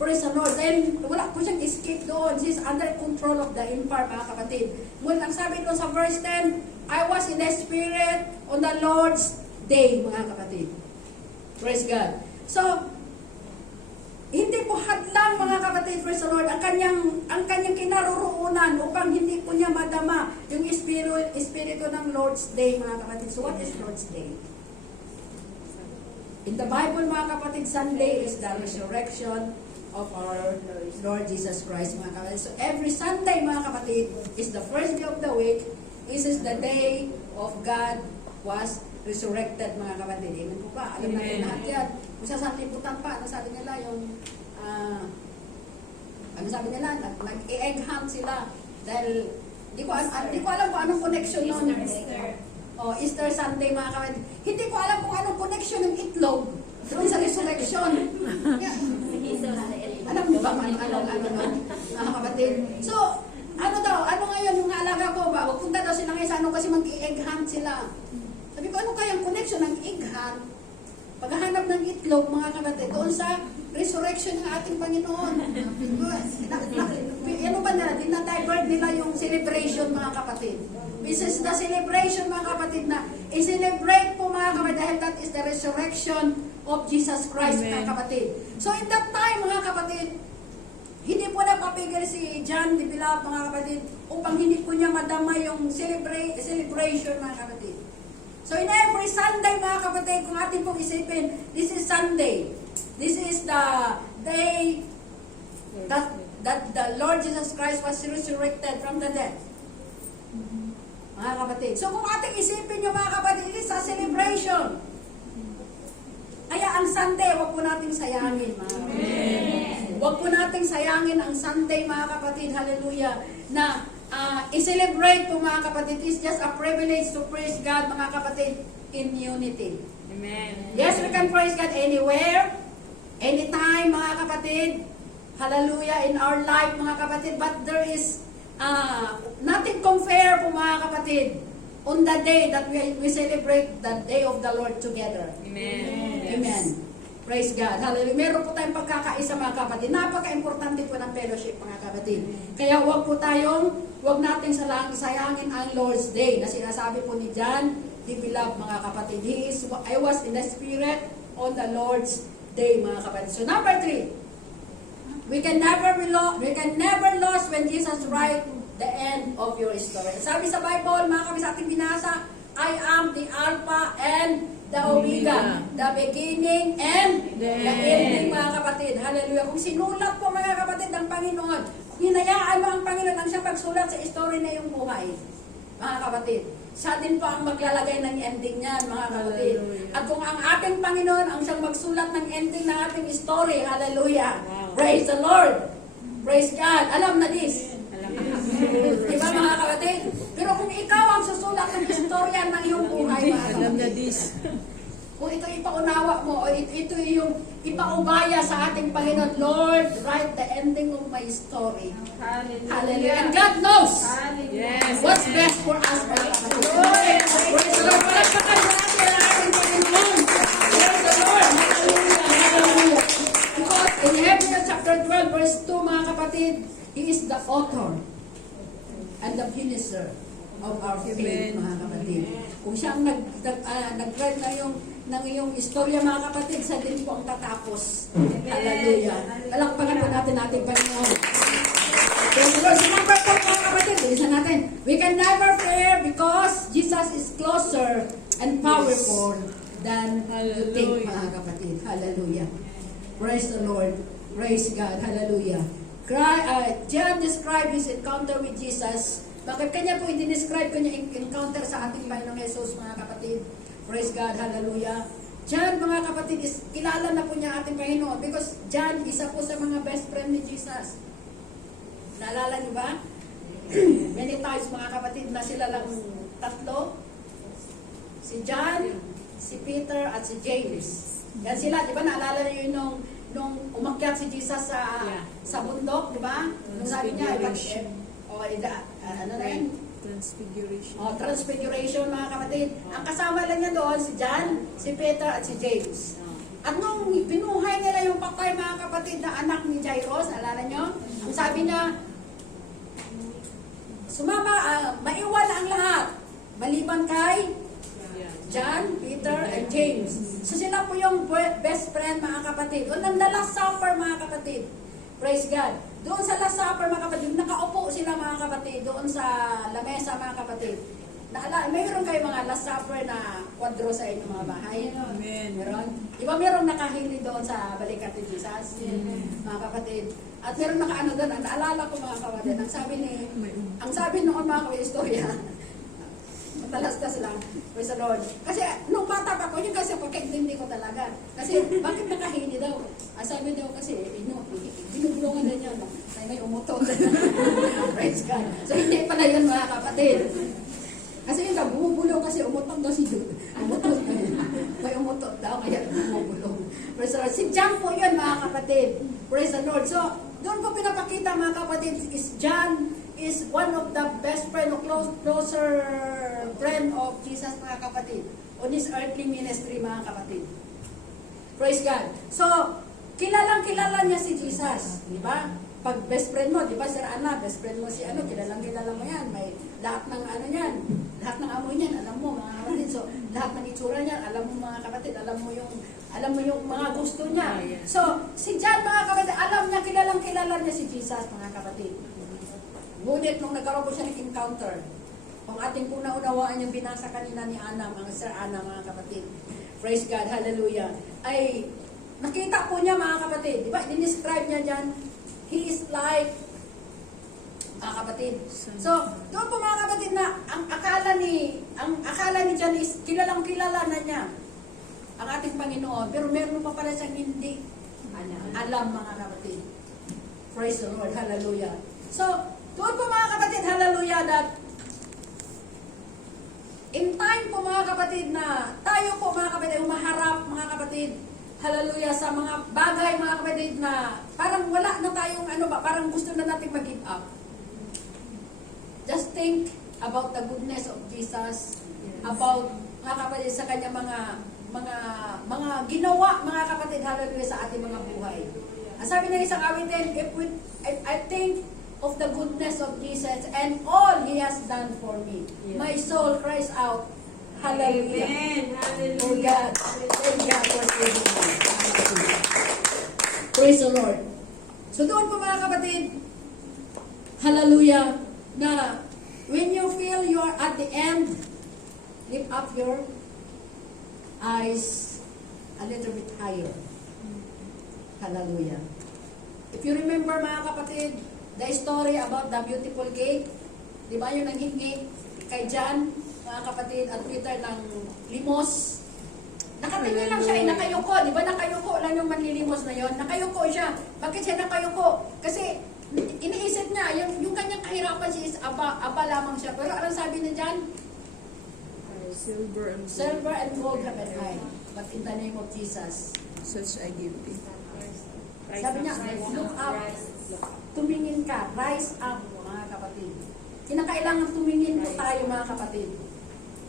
Praise the Lord. Dahil wala po siyang escape doon. She's under control of the empire, mga kapatid. Ngunit ang sabi doon sa verse 10, I was in the Spirit on the Lord's day, mga kapatid. Praise God. So, hindi po hadlang, mga kapatid, praise the Lord, ang kanyang kinaroroonan upang hindi po niya madama yung espiritu ng Lord's day, mga kapatid. So, what is Lord's day? In the Bible, mga kapatid, Sunday is the resurrection of our Lord Jesus Christ, mga kapatid. So every Sunday, mga kapatid, is the first day of the week. This is the day of God was resurrected, mga kapatid. Amen po ba? Alam natin lahat yan. Kung sa sanlibutan pa, ano sabi nila, yung ano sabi nila, nag-egg hunt sila. Dahil, di ko alam kung anong connection nun. Easter Sunday, mga kapatid. Hindi ko alam kung anong connection ng itlog doon sa resurrection. Alam niyo ba anong mga kapatid? So, ano ngayon yung alaga ko ba? Punta daw sila ngayon sa kasi mag-egg hunt sila. Sabi ko, ano kayang connection ng egg hunt? Paghahanap ng itlog, mga kapatid, doon sa resurrection ng ating Panginoon. Ano ba nila? Dinadivert nila yung celebration, mga kapatid. This is the celebration, mga kapatid, na i-celebrate po, mga kapatid, dahil that is the resurrection of Jesus Christ, mga kapatid. So in that time, mga kapatid, hindi po napapigil si John the Beloved, mga kapatid, upang hindi po niya madama yung celebration, mga kapatid. So in every Sunday, mga kapatid, kung ating pong isipin, this is Sunday. This is the day that the Lord Jesus Christ was resurrected from the dead. Mga kapatid. So kung ating isipin nyo, mga kapatid, it is a celebration. Kaya ang Sunday, wag po nating sayangin, mga kapatid. Wag po nating sayangin ang Sunday, mga kapatid, hallelujah, na i-celebrate po, mga kapatid. It's just a privilege to praise God, mga kapatid, in unity. Amen. Yes, we can praise God anywhere, anytime, mga kapatid. Hallelujah, in our life, mga kapatid. But there is nothing compare po, mga kapatid, on the day that we celebrate the day of the Lord together. Amen. Amen. Praise God. Hallelujah. Meron po tayong pagkakaisa mga kapatid. Napaka-importante po ng fellowship mga kapatid. Kaya wag nating sayangin ang Lord's Day na sinasabi po ni John, the beloved mga kapatid. I was in the Spirit on the Lord's Day mga kapatid. So number 3, we can never lose when Jesus write the end of your story. Sabi sa Bible, mga kapatid sa ating binasa, I am the Alpha and the Omega, the beginning and the ending mga kapatid. Hallelujah. Kung sinulat po mga kapatid ng Panginoon, hinayaan mo ang Panginoon ang siyang pagsulat sa story na iyong buhay. Mga kapatid, siya din po ang maglalagay ng ending niyan mga kapatid. At kung ang ating Panginoon ang siyang magsulat ng ending ng ating story, hallelujah. Praise the Lord. Praise God. Alam na this. Diba mga kapatid? Pero kung ikaw ang susulat ng istorya ng iyong buhay, mga Alam na kapatid, this. kung ito ipaunawa mo, o ito yung ipaubaya sa ating Panginoon, Lord, write the ending of my story. Hallelujah. And God knows Yes. what's best for us, mga kapatid. Praise the Lord. Palagpakan mo natin ang ating Panginoon. Praise the Lord. Hallelujah. Hallelujah. Because in Hebrews chapter 12, verse 2, mga kapatid, He is the author and the finisher of our faith, Amen. mga kapatid. Kung siya ang nag-write ng iyong istorya, mga kapatid, sa din po ang tatapos. Hallelujah. Palakpakan po natin ating Panginoon. Praise the Lord. So number 4, mga kapatid, bilisan natin. We can never fear because Jesus is closer and powerful than you think, mga kapatid. Hallelujah. Praise the Lord. Praise God. Hallelujah. John described his encounter with Jesus. Bakit kanya po i-describe kanya encounter sa ating Panginoong Jesus, mga kapatid? Praise God, hallelujah. John, mga kapatid, kilala na po niya ating Panginoon because John, isa po sa mga best friend ni Jesus. Naalala niyo ba? Many times, mga kapatid, na sila lang tatlo. Si John, si Peter, at si James. Yan sila, di ba? Naalala niyo yun nung umakyat si Jesus sa bundok, di ba? Nung sabi niya, ano na yun? Transfiguration. Transfiguration, mga kapatid. Ang kasama lang niya doon, si John, si Peter, at si James. At nung pinuhay nila yung patay, mga kapatid, na anak ni Jairus, naalala niyo? Ang sabi niya, maiwan ang lahat, maliban kay John, Peter, and James. So sila po yung best friend, mga kapatid. O nang the Last Supper, mga kapatid. Praise God. Doon sa Last Supper, mga kapatid, nakaupo sila, mga kapatid, doon sa lamesa, mga kapatid. Mayroon kayo mga Last Supper na kwadro sa inyong mga bahay. Amen. Meron? Di ba meron nakahili doon sa balikat ni Jesus? Mga kapatid. At meron nakaano doon. Ang naalala ko, mga kapatid, ang sabi noon, mga kapatid, istorya, matalastas lang. Praise the Lord. Kasi nung bata pa ko, yun kasi pagkaintindi ko talaga. Kasi bakit nakahini daw? Sabi daw kasi, binubulungan na niya. Ay, may umutot. Praise God. So hindi pala yun, mga kapatid. Kasi yun daw, bumubulong kasi umutot daw si Jude. Umutot na yun. May umutot daw, kaya bumubulong. Praise the Lord. Si John po yun, mga kapatid. Praise the Lord. So, doon ko pinapakita, mga kapatid, is John is one of the best friend o closer friend of Jesus, mga kapatid, on his earthly ministry, mga kapatid. Praise God. So, kilalang-kilala niya si Jesus, di ba? Pag best friend mo, di ba, Sir Ana, best friend mo si kilalang-kilala mo yan. May lahat ng niyan, lahat ng amoy niyan, alam mo, mga kapatid. So, lahat ng itsura niyan, alam mo, mga kapatid, alam mo yung mga gusto niya. So, si John, mga kapatid, alam niya, kilalang-kilala niya si Jesus, mga kapatid. Ngunit nung nagkaroon ko siya ng encounter, kung ating una-unawaan yung binasa kanina ni Ana, mga Sir Ana, mga kapatid. Praise God, hallelujah. Ay, nakita po niya, mga kapatid, di ba, dinescribe niya dyan, he is like, mga kapatid. So, doon po, mga kapatid, na ang akala ni John is kilalang-kilala na niya ang ating Panginoon, pero meron pa pala siyang hindi alam, mga kapatid. Praise the Lord, hallelujah. So, doon po, mga kapatid, hallelujah, that in time po, mga kapatid, na tayo po, mga kapatid, umaharap, mga kapatid, hallelujah, sa mga bagay, mga kapatid, na parang wala na tayong parang gusto na natin mag-give up. Just think about the goodness of Jesus, about, mga kapatid, sa kanya mga mga ginawa, mga kapatid, hallelujah, sa ating mga buhay. Ang sabi ng isang awitin, I think of the goodness of Jesus and all He has done for me. My soul cries out, hallelujah. Oh God, thank God for saving me. Praise the Lord. So doon po mga kapatid, hallelujah, na when you feel you are at the end, lift up your eyes a little bit higher. Hallelujah. If you remember mga kapatid, the story about the beautiful cake, di ba yung nanghingi kay John, mga kapatid, at Peter ng limos. Nakatingin lang siya, nakayuko, di ba nakayuko lang yung manlilimos na yon, nakayuko siya. Bakit siya nakayuko? Kasi iniisip niya, yung kanyang kahirapan siya is aba lamang siya. Pero anong sabi ni John? Silver and gold have I, but in the name of Jesus, Such I give thee. sabi niya, look up, tumingin ka, rise up, mga kapatid. Kinakailangan tumingin po tayo, mga kapatid.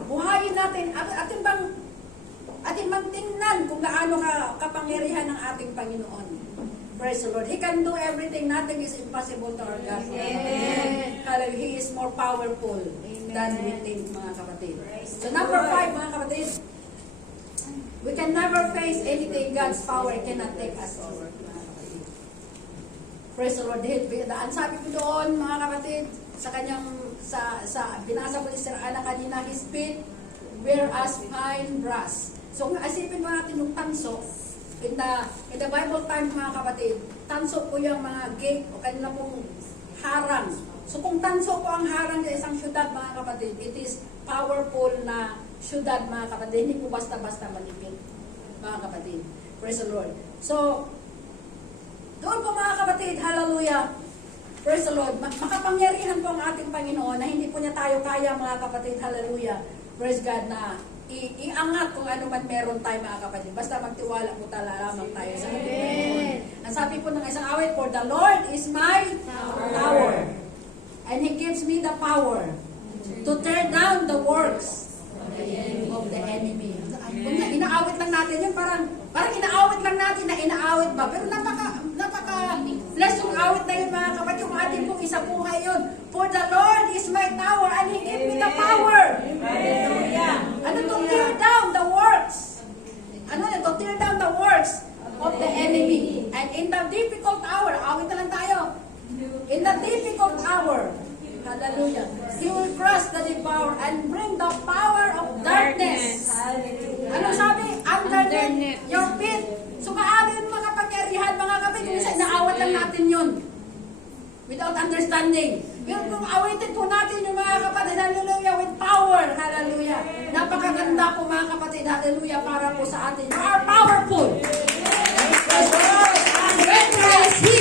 Buhayin natin, atin bang tingnan kung gaano kapangyarihan ng ating Panginoon. Praise the Lord. He can do everything. Nothing is impossible to our God. Amen. He is more powerful than we think, mga kapatid. So number 5, mga kapatid, we can never face anything God's power cannot take us over. Praise the Lord. Ang sabi ko doon, mga kapatid, sa kanyang, sa binasa ko ni Sir Ana kanina, His feet wear as fine brass. So, kung asipin mo natin yung tanso, in the Bible time, mga kapatid, tanso po yung mga gate o kanila pong harang. So, kung tanso po ang harang sa isang syudad, mga kapatid, it is powerful na syudad, mga kapatid. Hindi po basta-basta malipit, mga kapatid. Praise the Lord. So, doon po mga kapatid, hallelujah, praise the Lord, makapangyarihan po ang ating Panginoon na hindi po niya tayo kaya, mga kapatid, hallelujah, praise God, na iangat kung ano man meron tayo, mga kapatid. Basta magtiwala po lamang tayo sa ating Panginoon. Ang sabi po ng isang awit, for the Lord is my tower, and He gives me the power to tear down the works of the enemy. Kung inaawit lang natin yun, parang inaawit lang natin na inaawit ba? Pero napaka-bless yung awit na yun, mga kapatid. Yung ating pong isa buhay yun. For the Lord is my tower and He gave me the power. Hallelujah. Ano to tear down the works? Ano na to tear down the works of the enemy. And in the difficult hour, awit na lang tayo. In the difficult hour, hallelujah, He will crush the devourer and bring the power of darkness. Ano sabi? Underneath your feet. So maaari yung mga kapangyarihan, mga kapatid, kung isa inaawat lang natin yun. Without understanding. Yung kung awitin po natin yung mga kapatid, hallelujah, with power, hallelujah. Napakaganda po mga kapatid, hallelujah, para po sa atin. You are powerful. And greater is He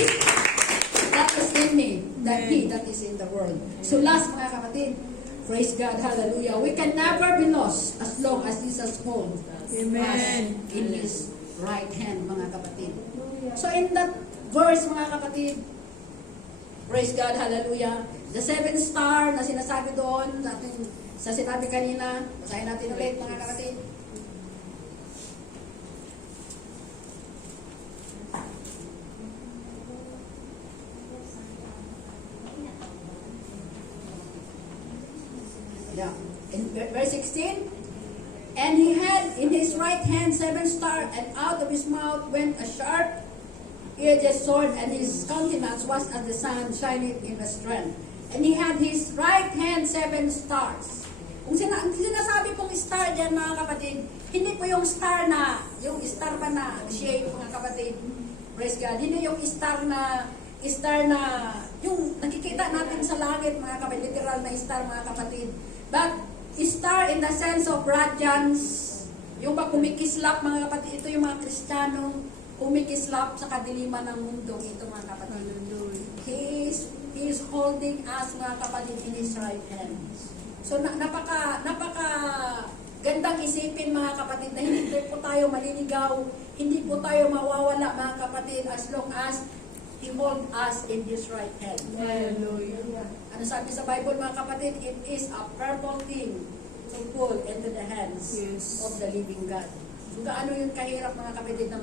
that is in me than He that is in the world. So last, mga kapatid, praise God, hallelujah. We can never be lost as long as Jesus holds us in His right hand, mga kapatid. So in that verse, mga kapatid, praise God, hallelujah, the 7 star na sinasabi doon sa sinabi kanina, basahin natin ulit, mga kapatid. Yeah. In verse 16, and He had in His right hand 7 stars, and out of His mouth went a sharp-edged sword, and His countenance was as the sun shining in the strength. And He had His right hand 7 stars. Kung sinasabi pong star dyan, mga kapatid, hindi po yung star ba na shape, mga kapatid, praise God, hindi yung star na yung nakikita natin sa langit, mga kapatid, literal na star, mga kapatid. But star in the sense of radiance, yung pag kumikislap, mga kapatid, ito yung mga Kristiyano, kumikislap sa kadiliman ng mundo, ito, mga kapatid. He is holding us, mga kapatid, in His right hand. So napaka gandang isipin, mga kapatid, na hindi po tayo maliligaw, hindi po tayo mawawala, mga kapatid, as long as He holds us in His right hand. Hallelujah. Ano sabi sa Bible, mga kapatid? It is a purple thing to pull into the hands of the living God. So Kung gaano yung kahirap mga kapatid na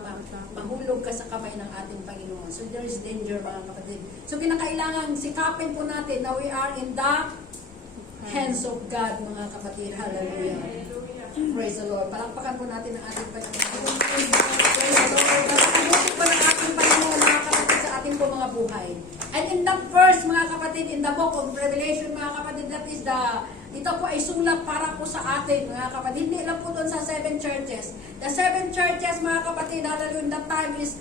mahulog ka sa kamay ng ating Panginoon. So there is danger mga kapatid. So kinakailangan sikapin po natin na we are in the hands of God mga kapatid. Hallelujah. Praise the Lord. Palakpakan po natin ang ating Panginoon. Praise the Lord. Palakpakan po ng ating Panginoon mga kapatid sa ating po mga buhay. And in that verse mga kapatid, in the book of Revelation mga kapatid, that is ito po ay sulat para po sa atin mga kapatid. Hindi lang po doon sa 7 churches. The 7 churches mga kapatid, hallelujah, that time is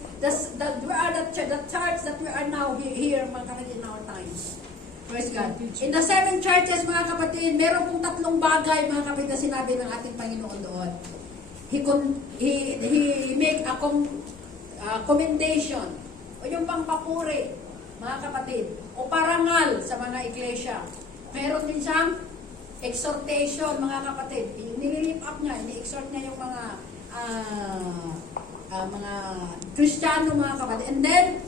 we are the church that we are now here mga kapatid in our times. Praise God. In the 7 churches, mga kapatid, meron pong 3 bagay, mga kapatid, na sinabi ng ating Panginoon doon. He make a commendation, o yung pangpapuri, mga kapatid, o parangal sa mga iglesia. Meron din siyang exhortation, mga kapatid. Nililip up niya, ini-exhort niya yung mga Kristiyano, mga kapatid. And then,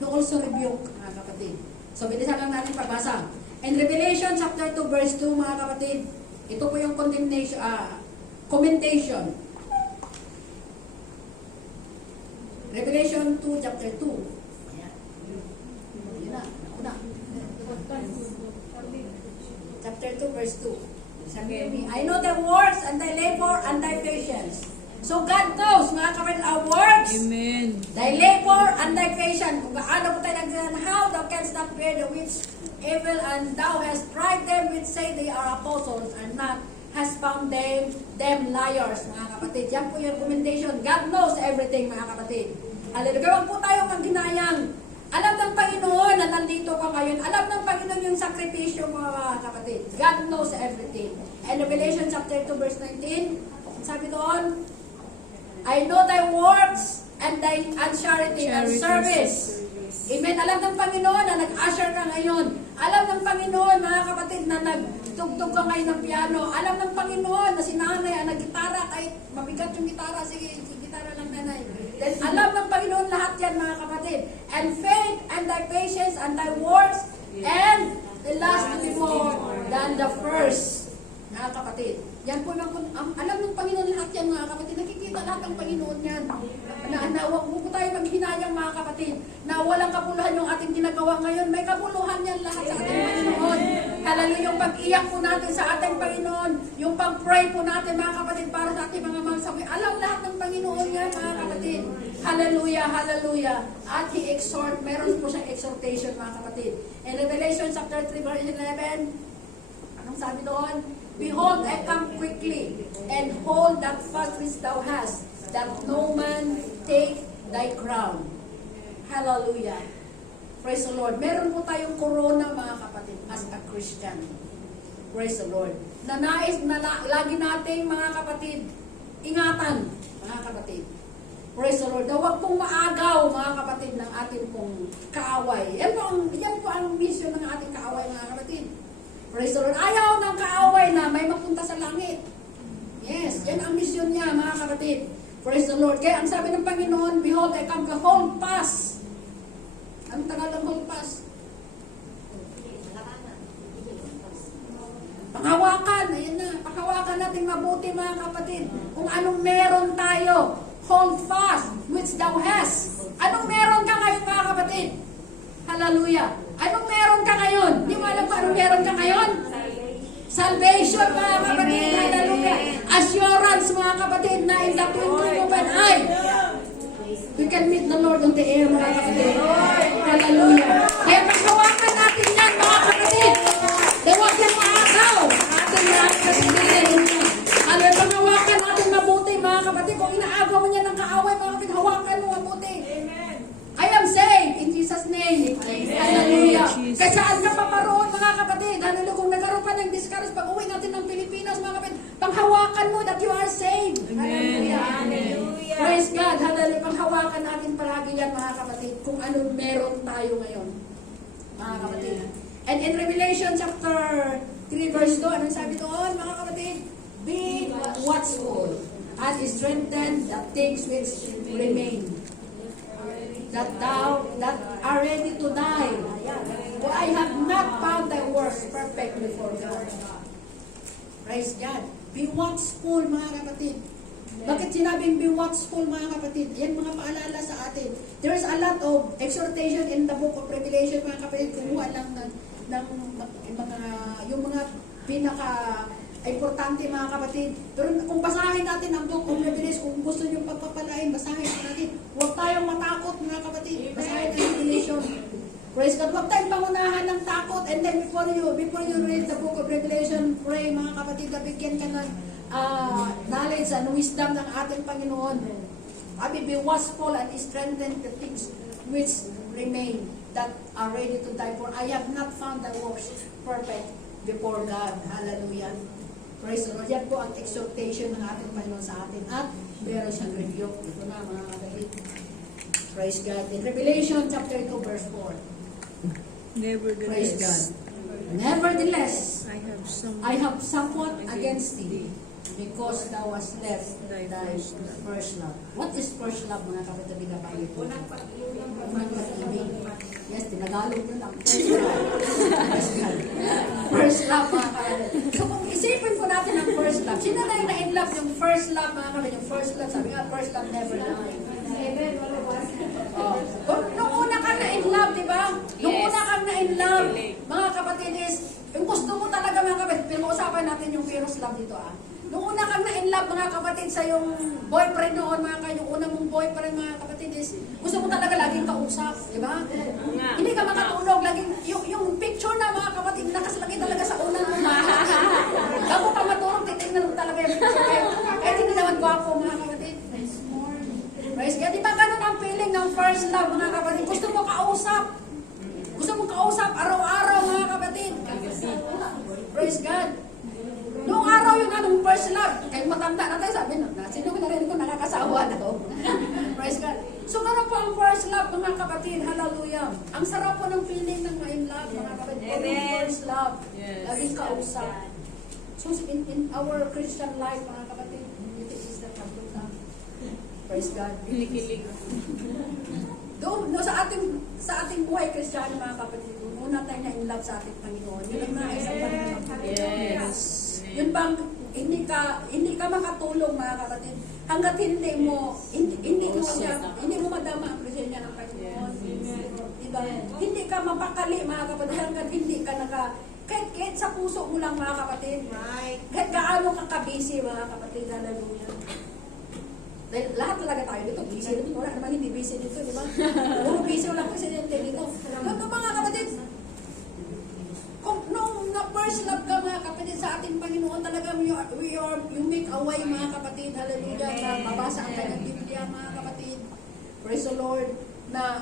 he also rebuke, mga kapatid. So, bilisan lang natin pagbasa. In Revelation chapter 2 verse 2, mga kapatid, ito po yung commendation. Revelation 2 chapter 2. Ayan. Yun na. Una. Chapter 2 verse 2. Sabi niyo, I know thy works and thy labor and thy patience. So God knows, mga kapatid, our works, Amen. thy labor and thy patience. Kung gaano po tayo nagsasabi, how thou canst not bear the which evil, and thou hast tried them which say they are apostles, and not has found them liars, mga kapatid. Yan po yung commendation. God knows everything, mga kapatid. Hallelujah. Gawin po tayo maghinayang. Alam ng Panginoon na nandito ka ngayon. Alam ng Panginoon yung sakripisyo, mga kapatid. God knows everything. And Revelation chapter 2 verse 19, sabi doon, I know thy works and thy charity and service. Amen. Alam ng Panginoon na nag-usher ka ngayon. Alam ng Panginoon, mga kapatid, na nagtugtog ka ngayon ng piano. Alam ng Panginoon na si nanay ang nag-gitara, kahit mabigat yung gitara, sige, gitara lang nanay. Then alam ng Panginoon lahat yan, mga kapatid. And faith and thy patience and thy works and the last to be more than the first. Mga kapatid. Yan po lang, alam ng Panginoon lahat yan, mga kapatid. Nakikita lahat ng Panginoon yan. Huwag po tayo maghinayang, mga kapatid, na walang kapuluhan yung ating ginagawa ngayon. May kapuluhan yan lahat sa ating Panginoon. Hallelujah, yung pag-iyak po natin sa ating Panginoon, yung pag-pray po natin, mga kapatid, para sa ating mga magsabi. Alam lahat ng Panginoon yan, mga kapatid. Hallelujah, hallelujah. At He exhort, meron po siyang exhortation, mga kapatid. In Revelation chapter 3 verse 11, anong sabi doon? Behold, I come quickly, and hold that fast which thou hast, that no man take thy crown. Hallelujah. Praise the Lord. Meron po tayong corona, mga kapatid, as a Christian. Praise the Lord. Na lagi nating, mga kapatid, ingatan, mga kapatid. Praise the Lord. Na huwag pong maagaw, mga kapatid, ng ating pong kaaway. Yan po ang mission ng ating kaaway, mga kapatid. Praise the Lord. Ayaw ng kaaway na may mapunta sa langit. Yes, yan ang mission niya, mga kapatid. Praise the Lord. Kaya ang sabi ng Panginoon, behold, I come to hold fast. Anong tagal ng hold fast? Panghawakan. Ayan na. Panghawakan natin mabuti, mga kapatid. Kung anong meron tayo, hold fast, which thou hast. Anong meron ka ngayon, mga kapatid? Hallelujah. Anong meron ka ngayon? Hindi mo alam kung anong meron ka ngayon? Salvation, mga kapatid. Hallelujah. Assurance, mga kapatid, na in the twinkling of an eye, we can meet the Lord on the air, mga kapatid. Hallelujah. Kaya paghawakan natin yan, mga kapatid. Dahil huwag yan maagaw. Ating mga kapatid. Hallelujah. Paghawakan natin mabuti, mga kapatid. Kung inaagaw mo niya ng kaaway, mga kapatid, hawakan mo mabuti. I am saved in Jesus' name. Hallelujah. Kaya saan ka paparoon, mga kapatid? Hallelujah. Kung nagkaroon ka ng discourage, pag uwi natin ng Pilipinas, mga kapatid, panghawakan mo that you are saved. Hallelujah. Hallelujah. Praise God. Hallelujah. Panghawakan natin palagi yan, mga kapatid, kung ano meron tayo ngayon. Mga kapatid. And in Revelation chapter 3 verse 2, anong sabi doon, mga kapatid? Be watchful and strengthen the things which remain, that are ready to die. For I have not found thy works perfect before God. Praise God. Be watchful, mga kapatid. Bakit sinabing be watchful mga kapatid? Yan mga paalala sa atin. There's a lot of exhortation in the book of Revelation mga kapatid. Kumuha lang ng mga, yung mga pinaka importante mga kapatid. Pero kung basahin natin ang book of Revelation, kung gusto nyo pagpapalain, basahin natin. Huwag tayong matakot mga kapatid. Basahin ang Revelation. Praise God. Huwag tayong pangunahan ng takot. And then before you read the book of Revelation, pray mga kapatid, na bigyan ka ng knowledge and wisdom ng ating Panginoon. Sabi, be watchful and strengthen the things which remain that are ready to die. For I have not found the works perfect before God. Hallelujah. Praise the Lord. Yan po ang exhortation ng ating Panginoon sa atin. At meron siyang review. Ito na mga kapatid. Praise God. In Revelation chapter 2 verse 4. Praise God. Nevertheless, Nevertheless, I have I have somewhat against thee, because thou hast left thy thy first love. What is first love, mga kapatid? Binabanggit po. Unang pag-ibig. Yes, tinagalog ko lang. First love. First love. First love, mga kapatid. So kung isipin po natin ang first love, sino na yung na-in love yung first love, mga kapatid? Yung first love, sabi nga, first love never die. Amen. Oh. Nung una kang na-in love, di ba? Nung una kang na-in love, mga kapatid, is, yung gusto mo talaga mga kapatid, pinag-uusapan natin yung first love dito Nung una kang na-in love mga kapatid sa yung boyfriend noon, mga kapatid, yung una mong boyfriend mga kapatid is, gusto mo talaga laging kausap, di ba? Hindi ka makatulog, laging, yung picture na mga kapatid, nakaslagay talaga sa unan mo mga kapatid. Bago ka matulog, titignan mo talaga yung picture. Kahit hindi naman gwapo mga kapatid. Praise God. Di ba ganun ang feeling ng first love mga kapatid? Gusto mo kausap. Gusto mo kausap araw-araw mga kapatid. Praise God. Noong araw yung anong first love, kahit matanda na tayo, sabi na, sino ko narinig ko nakakasawa daw. Praise God. So ganun po ang first love mga kapatid. Hallelujah. Ang sarap po ng feeling ng in love mga kapatid. Yung first love. Laging kausap. So in our Christian life mga kapatid, it is the kabutan. Praise God. Doon, no, sa ating buhay Kristiyano mga kapatid, una tayo na in love sa ating Panginoon. Yun ang nais ang Panginoon. Yes. Yun bang hindi ka makatulong mga kapatid hangga't hindi mo madama ang presensya ng Panginoon. Diba? Hindi ka mapakali mga kapatid hangga't hindi ka kahit sa puso mo lang mga kapatid. Kahit gaano ka ka-busy mga kapatid. Hallelujah. Dahil lahat talaga tayo dito, busy dito. Wala naman hindi busy dito, di ba? Puro busy, walang presidente dito. Nung mga kapatid, kung nung na-first love ka mga kapatid sa ating Panginoon, talagang you make a way mga kapatid. Hallelujah. Na mabasa ang kanyang Biblia mga kapatid. Praise the Lord. Na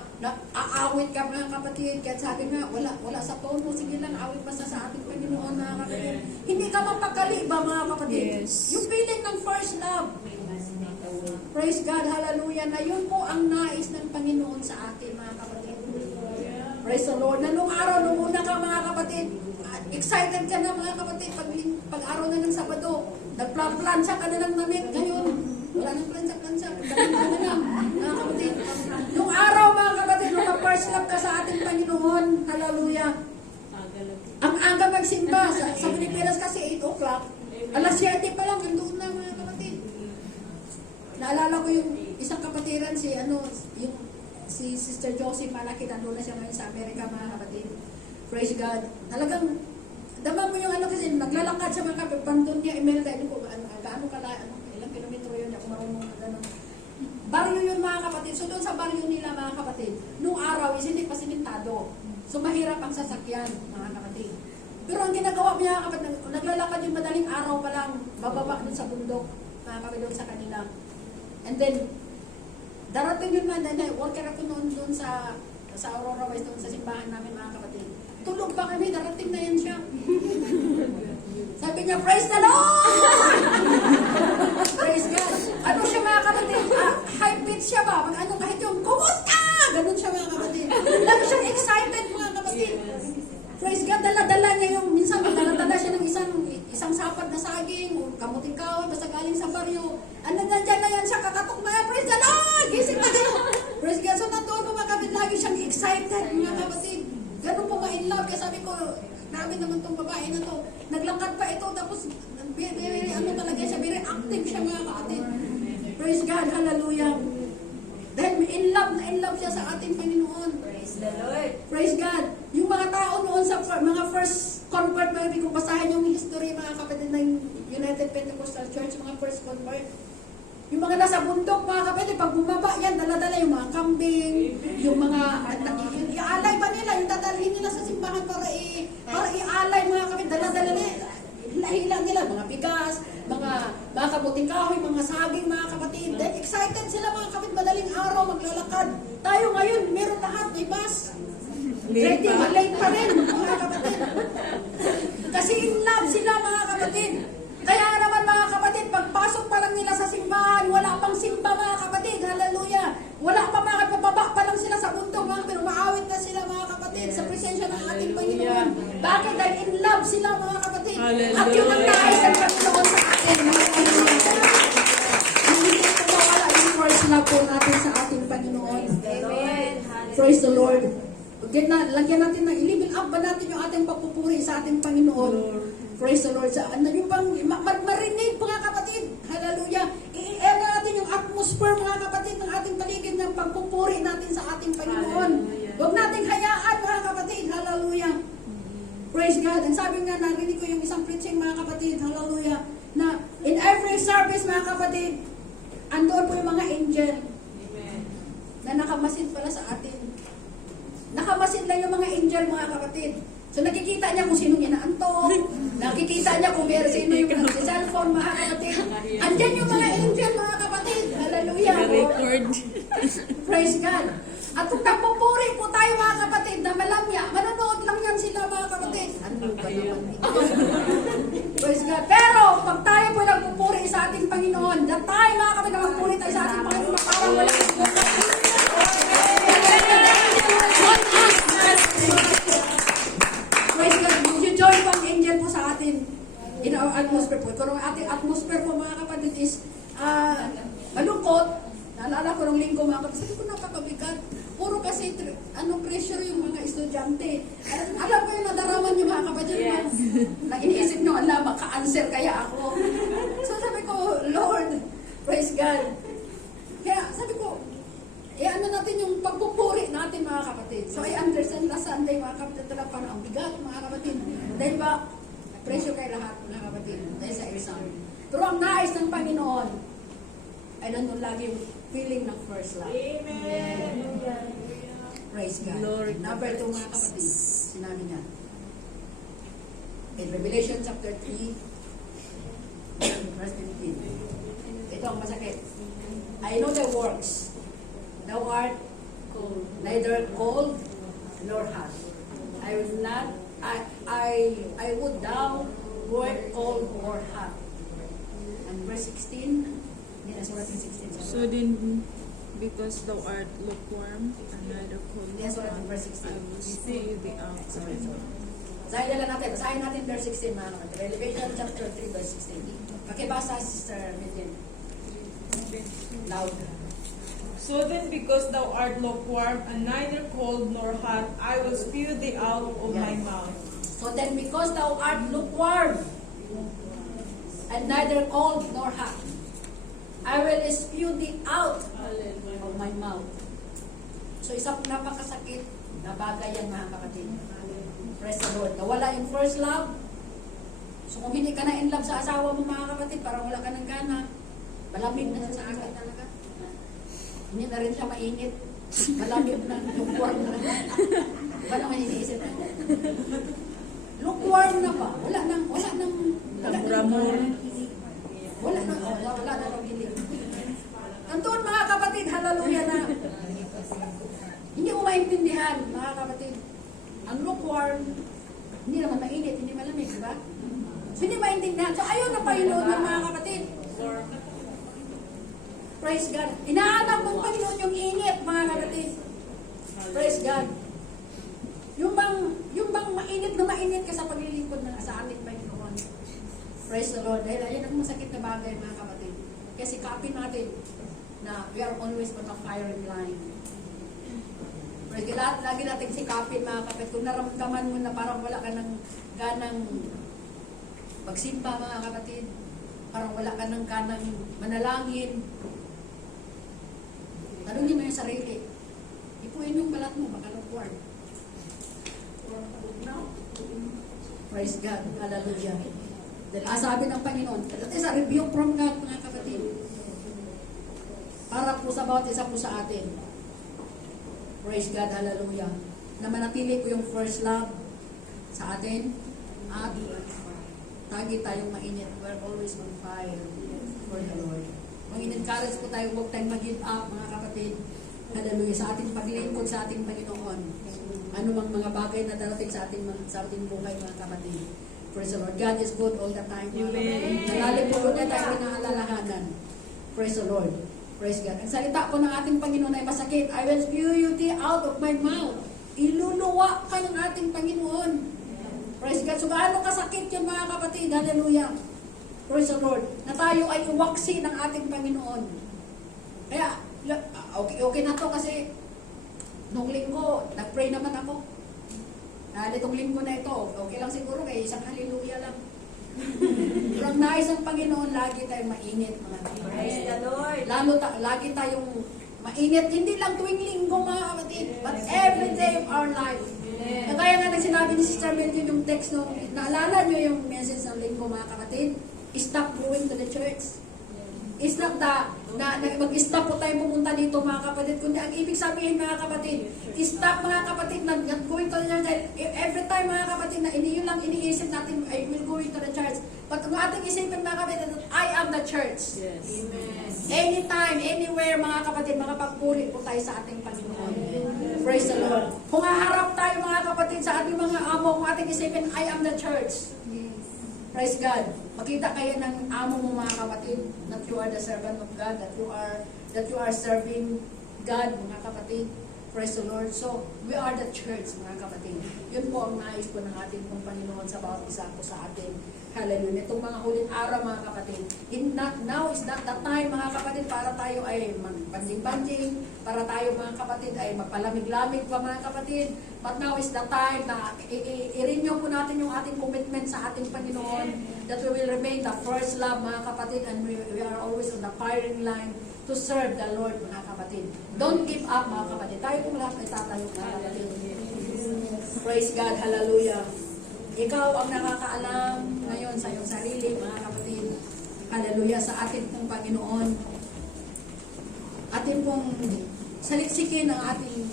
aawit ka mga kapatid. Kaya sabi nga, wala sa tono. Sige lang, awit basta sa ating Panginoon mga kapatid. Hindi ka mapakali ba mga kapatid? Yes. Yung feeling ng first love. Praise God, hallelujah, na yun po ang nais ng Panginoon sa atin, mga kapatid. Praise the Lord. Na nung araw, nung una ka, mga kapatid, excited ka na, mga kapatid, pag araw na ng Sabado, nagplan-plansa ka na ng damit. Ngayon, wala nang plansa-plansa. Pagdating ka na lang, mga kapatid. Nung araw, mga kapatid, nung ka-first love ka sa ating Panginoon, hallelujah. Ang aga magsimba, sa Pilipinas kasi 8 o'clock, alas 7 pa lang, nandoon na, mga kapatid. Naalala ko yung isang kapatiran, si Sister Josie Malaki, nandun na siya ngayon sa Amerika, mga kapatid. Praise God. Talagang, dama mo yung kasi, naglalakad siya mga kapatid, pandun niya, Imelda, gaano ilang kilometro yun, ako marunong gano'n. Baryo yun mga kapatid. So doon sa baryo nila mga kapatid, nung araw, hindi pa simentado. So mahirap ang sasakyan, mga kapatid. Pero ang ginagawa niya, kapatid, naglalakad yung madaling araw pa lang, bababa doon sa bundok, mga kapatid, doon sa kanila. And then, darating yun man, worker ako noon doon sa Aurora West, doon sa simbahan namin mga kapatid. Tulog pa kami, darating na yan siya. Sabi niya, praise the Lord! Praise God. Ano siya mga kapatid? High pitch siya ba? Kahit yung, kumusta! Ganun siya mga kapatid. Lagi siyang excited mga kapatid. Praise God, dala-dala niya yung, minsan dala-dala siya ng isang sapat na saging, kamuting kahoy, basta galing sa baryo. Nandyan na yan siya, kakatok na yan, praise the Lord! Gising na kayo! Praise God, so nandoon po mga kapatid, lagi siyang excited mga kapatid. Ganun po ma-in love, kaya sabi ko, grabe naman tong babae na to. Naglakad pa ito, tapos, talaga siya, very active siya mga kapatid. Praise God, hallelujah. Dahil in love siya sa ating Panginoon. Praise the Lord. Praise God. Yung mga tao noon sa mga first convert, maybe kung basahin yung history, mga kapatid ng United Pentecostal Church, mga first convert. Yung mga nasa bundok, mga kapatid, pag bumaba yan, dala-dala yung mga kambing, yung mga, ialay pa nila, yung dadalhin nila sa simbahan para ialay, mga kapatid, dala-dala nila. Hila nila, mga bigas, mga kabuting kahoy, mga saging, mga kapatid. Then excited sila, mga kapatid, madaling araw, maglalakad. Tayo ngayon, meron lahat, may bus. Ready, late pa rin, mga kapatid. Kasi in love sila, mga kapatid. Kaya naman, mga kapatid, pagpasok pa lang nila sa simbahan, wala pang simba, mga kapatid, hallelujah. Wala pa, mga pababa pa lang sila sa bundok, mga kapatid, umaawit na sila, mga kapatid, sa presensya ng ating Panginoon. Bakit? Dahil in love sila, mga kapatid. At yun ang nais ng Panginoon sa atin, mga kapatid. Hindi po mawala yung first love po natin sa ating Panginoon. Amen. Praise the Lord. Lagyan natin na, i-level up ba natin yung ating pagpupuri sa ating Panginoon? Praise the Lord. Yung pang, marinig mga kapatid. Hallelujah. I-air natin yung atmosphere mga kapatid ng ating paligid ng pagpupuri natin sa ating Panginoon. Huwag nating hayaan mga kapatid. Hallelujah. Praise God. Ang sabi nga, narinig ko yung isang preaching mga kapatid. Hallelujah. Na in every service mga kapatid, andoon po yung mga angel na nakamasid pala sa atin. Nakamasid lang yung mga angel, mga kapatid. So nakikita niya kung sino niya naantok, nakikita niya kung sino yung cellphone, mga kapatid. Andyan yung mga angel, mga kapatid. Hallelujah. Praise God. At kung nagpupuri po tayo, mga kapatid, na malamya, manonood lang yan sila, mga kapatid. Ano ba naman? Praise God. Pero pag tayo po nagpupuri sa ating Panginoon, that tayo, mga kapatid, na magpuri tayo sa ating Panginoon, na parang wala praise God. Yung joy pang angel po sa atin in our atmosphere po. Kung ang ating atmosphere po mga kapatid is malungkot, naalala ko nung linggo mga kapatid, sabi ko napakabigat. Puro kasi pressure yung mga estudyante. Alam ko yung nadaraman yung mga kapatid na iniisip nyo, ala, maka-answer kaya ako. So sabi ko, Lord, praise God. Kaya sabi ko, ano natin yung pagpupuri natin mga kapatid. So I understand last Sunday mga kapatid talaga parang ang bigat mga kapatid. Dahil ba, presyo kay lahat mga kapatid. Dahil sa exam. Pero ang nais ng Panginoon ay nandun lagi yung feeling ng first love. Amen. Praise God. Lord. Number 2 mga kapatid, sinabi niya. In Revelation chapter 3, verse 15. Ito ang masakit. I know the works. Thou art cold, neither cold nor hot. I will not. I would thou were cold or hot. And verse 16. Hindi na sulat yung 16. So then, because thou art lukewarm and neither cold, Hindi na sulat yung verse I 16. will spew thee out. Basahin na lang natin. Basahin natin verse 16 mga kapatid. Revelation chapter 3 verse 16. Pakibasa, Sister Mildred. Loud. So then, because thou art lukewarm and neither cold nor hot, I will spew thee out of my mouth. So then, because thou art lukewarm and neither cold nor hot, I will spew thee out of my mouth. So isang napakasakit na bagay yan mga kapatid. Praise the Lord. Nawala yung first love. So kung hindi ka na in love sa asawa mo mga kapatid, parang wala ka ng gana. Malamig na siya sa akin talaga. Hindi na rin siya mainit. Malamig na. Lukewarm na. Ba naman iniisip mo? Lukewarm na ba? Wala nang gilig. Antuon mga kapatid, hallelujah na. Hindi mo maintindihan, mga kapatid. Ang lukewarm, hindi naman mainit, hindi malamig, di ba? So hindi maintindihan. So ayun na Panginoon ng mga kapatid. Praise God. Inaanap ng Panginoon yung init, mga kapatid. Praise God. Yung bang mainit na mainit ka sa paglilingkod ng sa ating Panginoon. Praise the Lord. Dahil ayun ang masakit na bagay, mga kapatid. Kasi kapin natin na we are always on a firing line. Praise God. Lagi natin si kapin, mga kapatid. Kung naramdaman mo na parang wala ka ng ganang magsimba, mga kapatid. Parang wala ka ng ganang manalangin. Tanungin mo yung sarili. Ipuin yung balat mo, baka lukewarm. Praise God. Hallelujah. Dahil sabi ng Panginoon, that is a rebuke from God, mga kapatid. Para po sa bawat isa po sa atin. Praise God. Hallelujah. Na manatili po yung first love sa atin at lagi tayong mainit. We're always on fire for the Lord. Mag-encourage po tayo, huwag tayong mag-give up, mga kapatid. Hallelujah. Sa ating paglilingkod sa ating Panginoon. Ano mang mga bagay na darating sa ating buhay, mga kapatid. Praise the Lord. God is good all the time. Amen. Nalalim po niya tayo pinaalalahanan. Praise the Lord. Praise God. Ang salita po ng ating Panginoon ay masakit. I will spew you out of my mouth. Iluluwa ka ng ating Panginoon. Praise God. So gaano kasakit yun, mga kapatid. Hallelujah. Praise the Lord. Na tayo ay iwaksi ng ating Panginoon. Kaya, okay na to kasi nung linggo, nag-pray naman ako. Itong linggo na ito, okay lang siguro kaya isang hallelujah lang. Pero ang nais ng Panginoon, lagi tayong mainit, mga kapatid. Praise the Lord. Lagi tayong mainit, hindi lang tuwing linggo, mga kapatid, but every day of our life. Kaya nga nang sinabi ni Sister Melvin yung text nung, naalala nyo yung message ng linggo, mga kapatid, stop going to the church. It's not na mag-stop po tayo pumunta dito, mga kapatid, kundi ang ibig sabihin, mga kapatid, stop, mga kapatid, na going to the church. Every time, mga kapatid, na yun lang iniisip natin, I will go into the church. But kung ating isipin, mga kapatid, I am the church. Yes. Amen. Anytime, anywhere, mga kapatid, makapagpuri po tayo sa ating Panginoon. Praise the Lord. Kung haharap tayo, mga kapatid, sa ating mga amo, kung ating isipin, I am the church. Praise God. Makita kayo ng amo mo, mga kapatid, that you are the servant of God, that you are serving God, mga kapatid. Praise the Lord. So, we are the church, mga kapatid. Yun po ang nais po ng ating pong Panginoon sa bawat isa po sa atin. Hallelujah. Itong mga huling araw, mga kapatid. Now is not the time, mga kapatid, para tayo ay mag-banding-banding, para tayo, mga kapatid, ay magpalamig-lamig pa, mga kapatid. But now is the time na i-renew po natin yung ating commitment sa ating Panginoon, that we will remain the first love, mga kapatid, and we are always on the firing line to serve the Lord, mga kapatid. Don't give up, mga kapatid. Tayo po lahat ay tatayo, mga kapatid. Praise God. Hallelujah. Ikaw ang nakakaalam ngayon sa iyong sarili, mga kapatid. Hallelujah. Sa ating pong Panginoon. Atin pong saliksikin ang ating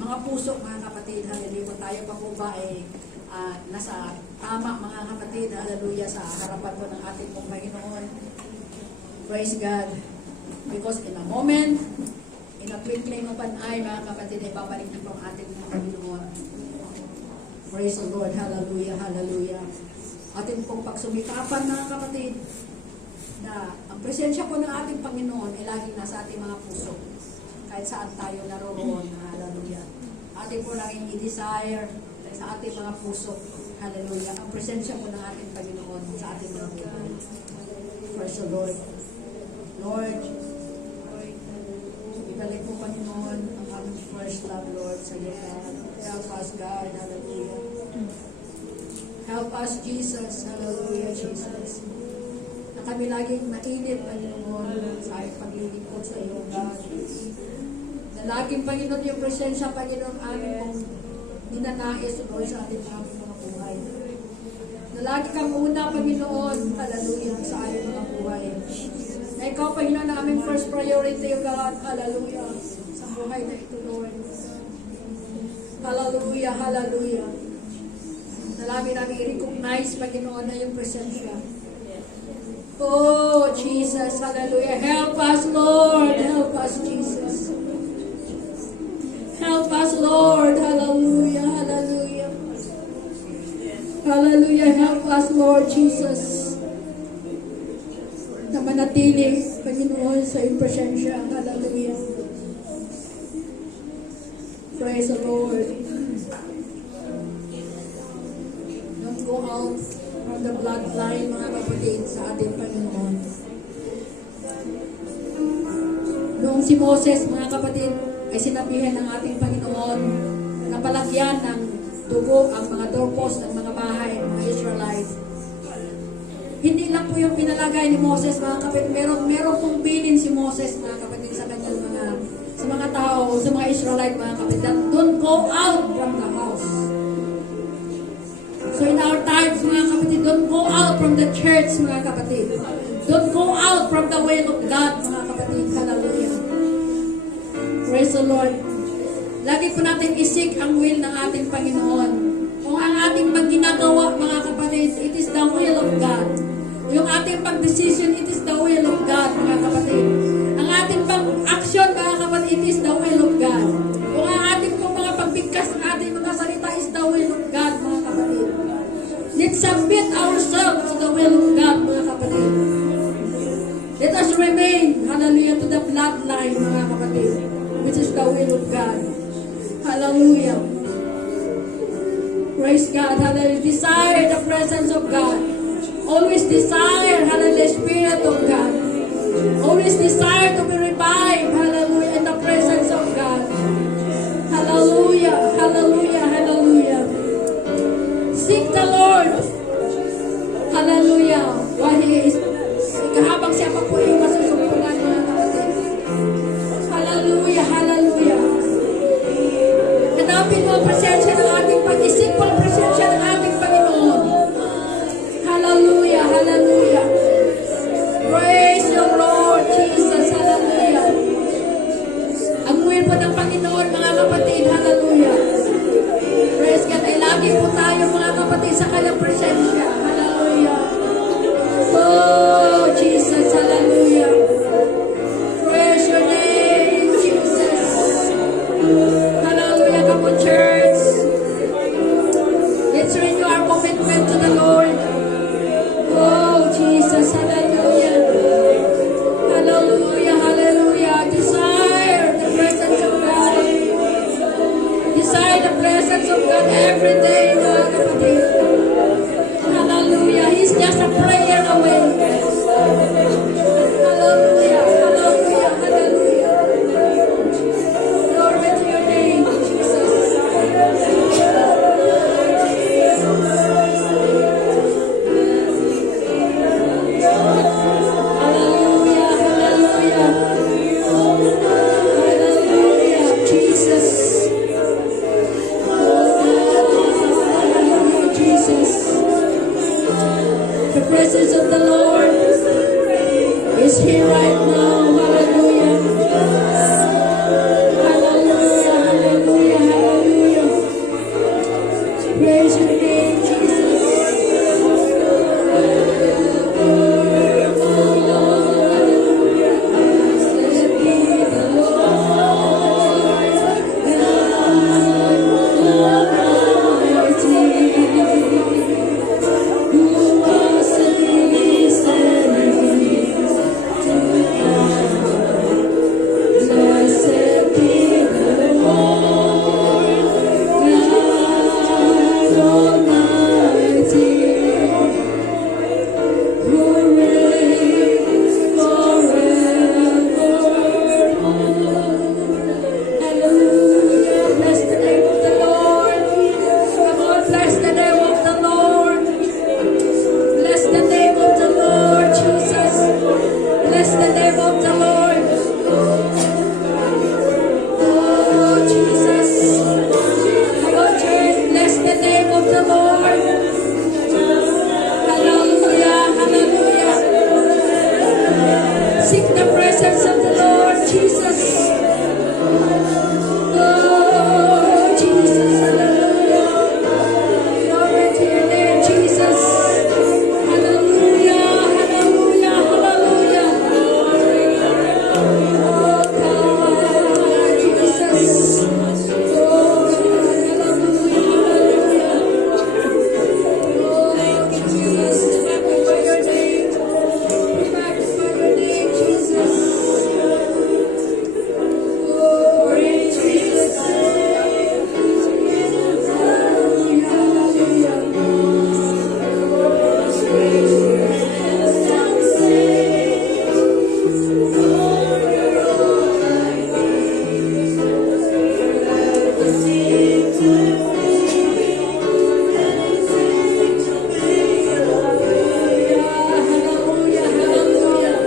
mga puso, mga kapatid. Hallelujah. Kung tayo pa po ba ay nasa tama, mga kapatid. Hallelujah. Sa harapan po ng ating pong Panginoon. Praise God. Because in a moment, in a twinkling of an eye, mga kapatid, ay babalik na po ang ating pong Panginoon. Praise the Lord. Hallelujah. Hallelujah. Ating pong pagsumikapan, mga kapatid, na ang presensya po ng ating Panginoon ay laging nasa ating mga puso. Kahit saan tayo naroroon. Hallelujah. Ating po laging i-desire sa ating mga puso. Hallelujah. Ang presensya po ng ating Panginoon sa ating mga buhay. Praise the Lord. Lord, ibalik po, Panginoon, ang aming first love, Lord, sa iyo, God. Help us, God. Hallelujah. Help us, Jesus. Hallelujah, Jesus. Na kami laging mainit, Panginoon, sa aming paglilingkod sa iyo, God. Na laging, Panginoon, yung presensya, Panginoon, amin pong ninanais, Lord, sa ating mga buhay. Na lagi kang una, Panginoon, hallelujah, sa aming mga buhay. Na ikaw, Panginoon, na aming first priority, God, hallelujah, sa buhay na ito, Lord. Hallelujah, hallelujah. Nalamin namin i-recognize, Panginoon, na yung presensya. Oh, Jesus, hallelujah. Help us, Lord. Help us, Jesus. Help us, Lord. Hallelujah, hallelujah. Hallelujah. Help us, Lord Jesus. Na manatili, Panginoon, sa iyong presensya. Hallelujah. Praise the Lord. Don't go out from the bloodline, mga kapatid, sa ating Panginoon. Noong si Moses, mga kapatid, ay sinabihan ng ating Panginoon na palagyan ng dugo ang mga doorpost ng mga bahay ng mga Israelites. Hindi lang po yung pinalagay ni Moses, mga kapatid. Meron pong bilin si Moses, mga kapatid, sa mga tao, sa mga Israelite, mga kapatid, that don't go out from the house. So in our times, mga kapatid, don't go out from the church, mga kapatid. Don't go out from the will of God, mga kapatid. Hallelujah. Praise the Lord. Lagi po natin isik ang will ng ating Panginoon. Kung ang ating pagginagawa, mga kapatid, it is the will of God. Yung ating pag-decision, it is the will of God, mga kapatid. Ang ating pag-action, mga kapatid, it is the will of God. Kung ang ating mga pagbigkas ng ating mga salita is the will of God, mga kapatid. Let's submit ourselves to the will of God, mga kapatid. Let us remain, hallelujah, to the bloodline, mga kapatid, which is the will of God. Hallelujah. Praise God. Hallelujah. Desire the presence of God. Always desire, hallelujah, the Spirit of God. Always desire to be revived, hallelujah, in the presence of God. Hallelujah. Hallelujah. Hallelujah. Seek the Lord. Hallelujah. While He is, habang siya pa po yung masusumpungan, mga kapatid. Hallelujah. Hallelujah. Hanapin mo ang presensya ng ating pag-isip po ang presensya ng ating Panginoon. Hallelujah, hallelujah. Praise your Lord Jesus, hallelujah. Ang will po ng Panginoon, mga kapatid, hallelujah. Praise God, ay lagi po tayo, mga kapatid, sa kanyang presensya. Hallelujah. Oh, Jesus, hallelujah. Praise your name, Jesus. Hallelujah, come on, church. Let's renew our commitment to the Lord. Oh, Jesus, hallelujah. Hallelujah, hallelujah. Desire the presence of God. Desire the presence of God every day, mga kapatid. Hallelujah. He's just a prayer away. Hallelujah, hallelujah, hallelujah. Glory to your name, Jesus. Hallelujah, hallelujah. Hallelujah, Jesus. Hallelujah, Jesus. The presence of the Lord is here right now. Hallelujah. Hallelujah, hallelujah, hallelujah. Praise your name, Jesus. Hallelujah. Bless the name of the Lord. Come on, bless the name of the Lord. Bless the name of the Lord, Jesus. Bless the name of the Lord. Oh, Jesus. Come on, church. Bless the name of the Lord. Hallelujah. Hallelujah. Seek the presence of the Lord, Jesus. Oh, Jesus, hallelujah. Glory to your name, Jesus. Hallelujah, hallelujah, hallelujah. Oh, God, Jesus. Oh, hallelujah, hallelujah. Oh, Jesus, magnify your name. Magnify your name, Jesus. Oh, Jesus. Hallelujah, hallelujah. Hallelujah, hallelujah.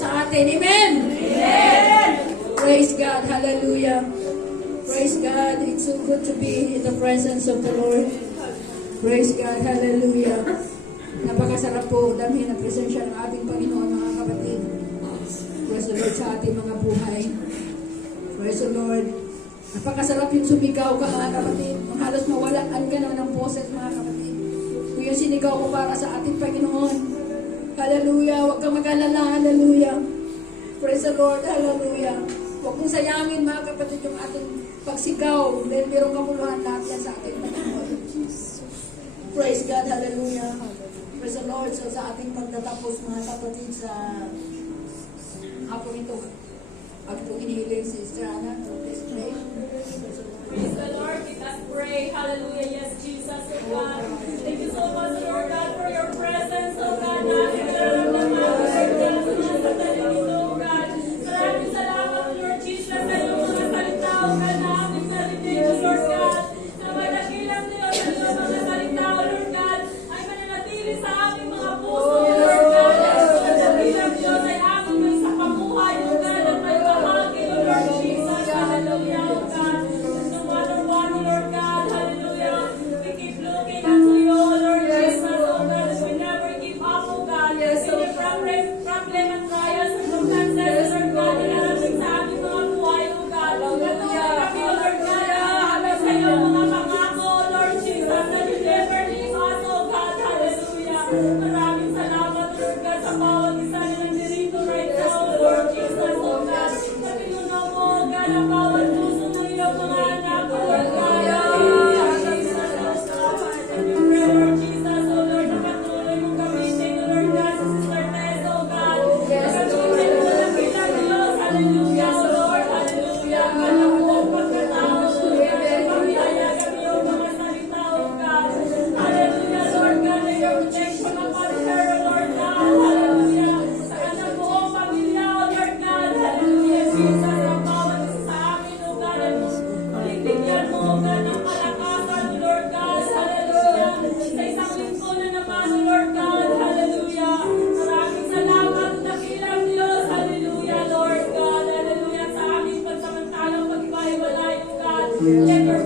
sa atin. Amen! Praise God. Hallelujah. Praise God. It's so good to be in the presence of the Lord. Praise God. Hallelujah. Napakasarap po damhin ang presensya ng ating Panginoon, mga kapatid. Praise the Lord sa ating mga buhay. Praise the Lord. Napakasarap yung sumigaw ka, mga kapatid. Halos mawalaan ka na ng boses, mga kapatid. Kung yung sinigaw mo para sa ating Panginoon. Hallelujah. Huwag kang mag-alala. Hallelujah. Praise the Lord. Hallelujah. Huwag mong sayangin, mga kapatid, yung ating pagsigaw. Dahil mayroong kapuluhan lahat yan sa ating Panginoon. Praise God. Hallelujah. Praise the Lord. So sa ating pagtatapos, mga kapatid, sa hapong ito, pag itong hinihiling si Sister Anna, please pray. Praise the Lord. Let us pray. Hallelujah. Yes, Jesus, oh God. Thank you so much, Lord God, for your presence, oh God. Namin nararamdaman, Lord God, sa mga sandali nito, oh God. Maraming salamat, Lord Jesus, sa iyong mga salita, oh God, na aming narinig, Lord God. Na madakilang niyo sa iyong mga salita, Lord God, ay mananatili sa aming mga puso, Lord God. Madakilang niyo ay aming may sa pamuhay, oh God, at may bahagi, Lord Jesus. Hallelujah, oh God. No matter what, Lord God, hallelujah. We keep looking unto you, Lord Jesus, oh God. We never give up, oh God. Any problem and trials, circumstances, Lord God, na narating sa aming mga buhay, oh God. Patuloy kami, Lord God, hanggang sa iyong mga pangako, Lord Jesus, that you never leave us, oh God. Hallelujah. Maraming salamat, Lord God, sa bawat isa na nandito right now, Lord Jesus, oh God. Sa pinunaw mo, oh God, ang bawat puso ng iyong mga anak, oh Lord God. Hallelujah, Jesus, oh God. And we pray, Lord Jesus, oh Lord, na patuloy mong gamitin, oh Lord God, sa Sister Tess, oh God. Gamitin mo na kitang Diyos, hallelujah, oh Lord, hallelujah. Anak mo, pagkatao, Lord God, sa paghayagan iyong mga salita, oh God. Hallelujah, Lord God, na your protection upon her, Lord God, hallelujah. Sa kanyang buong pamilya, oh Lord God, hallelujah, Jesus, ang bawat isa sa amin, oh God, at bigyan mo, oh God, ng kalakasan, Lord God, hallelujah. Sa isang linggo na naman, Lord God, hallelujah. Maraming salamat, dakilang Diyos, hallelujah, Lord God, hallelujah. Sa aming pagsamantalang paghiwalay, oh God, let your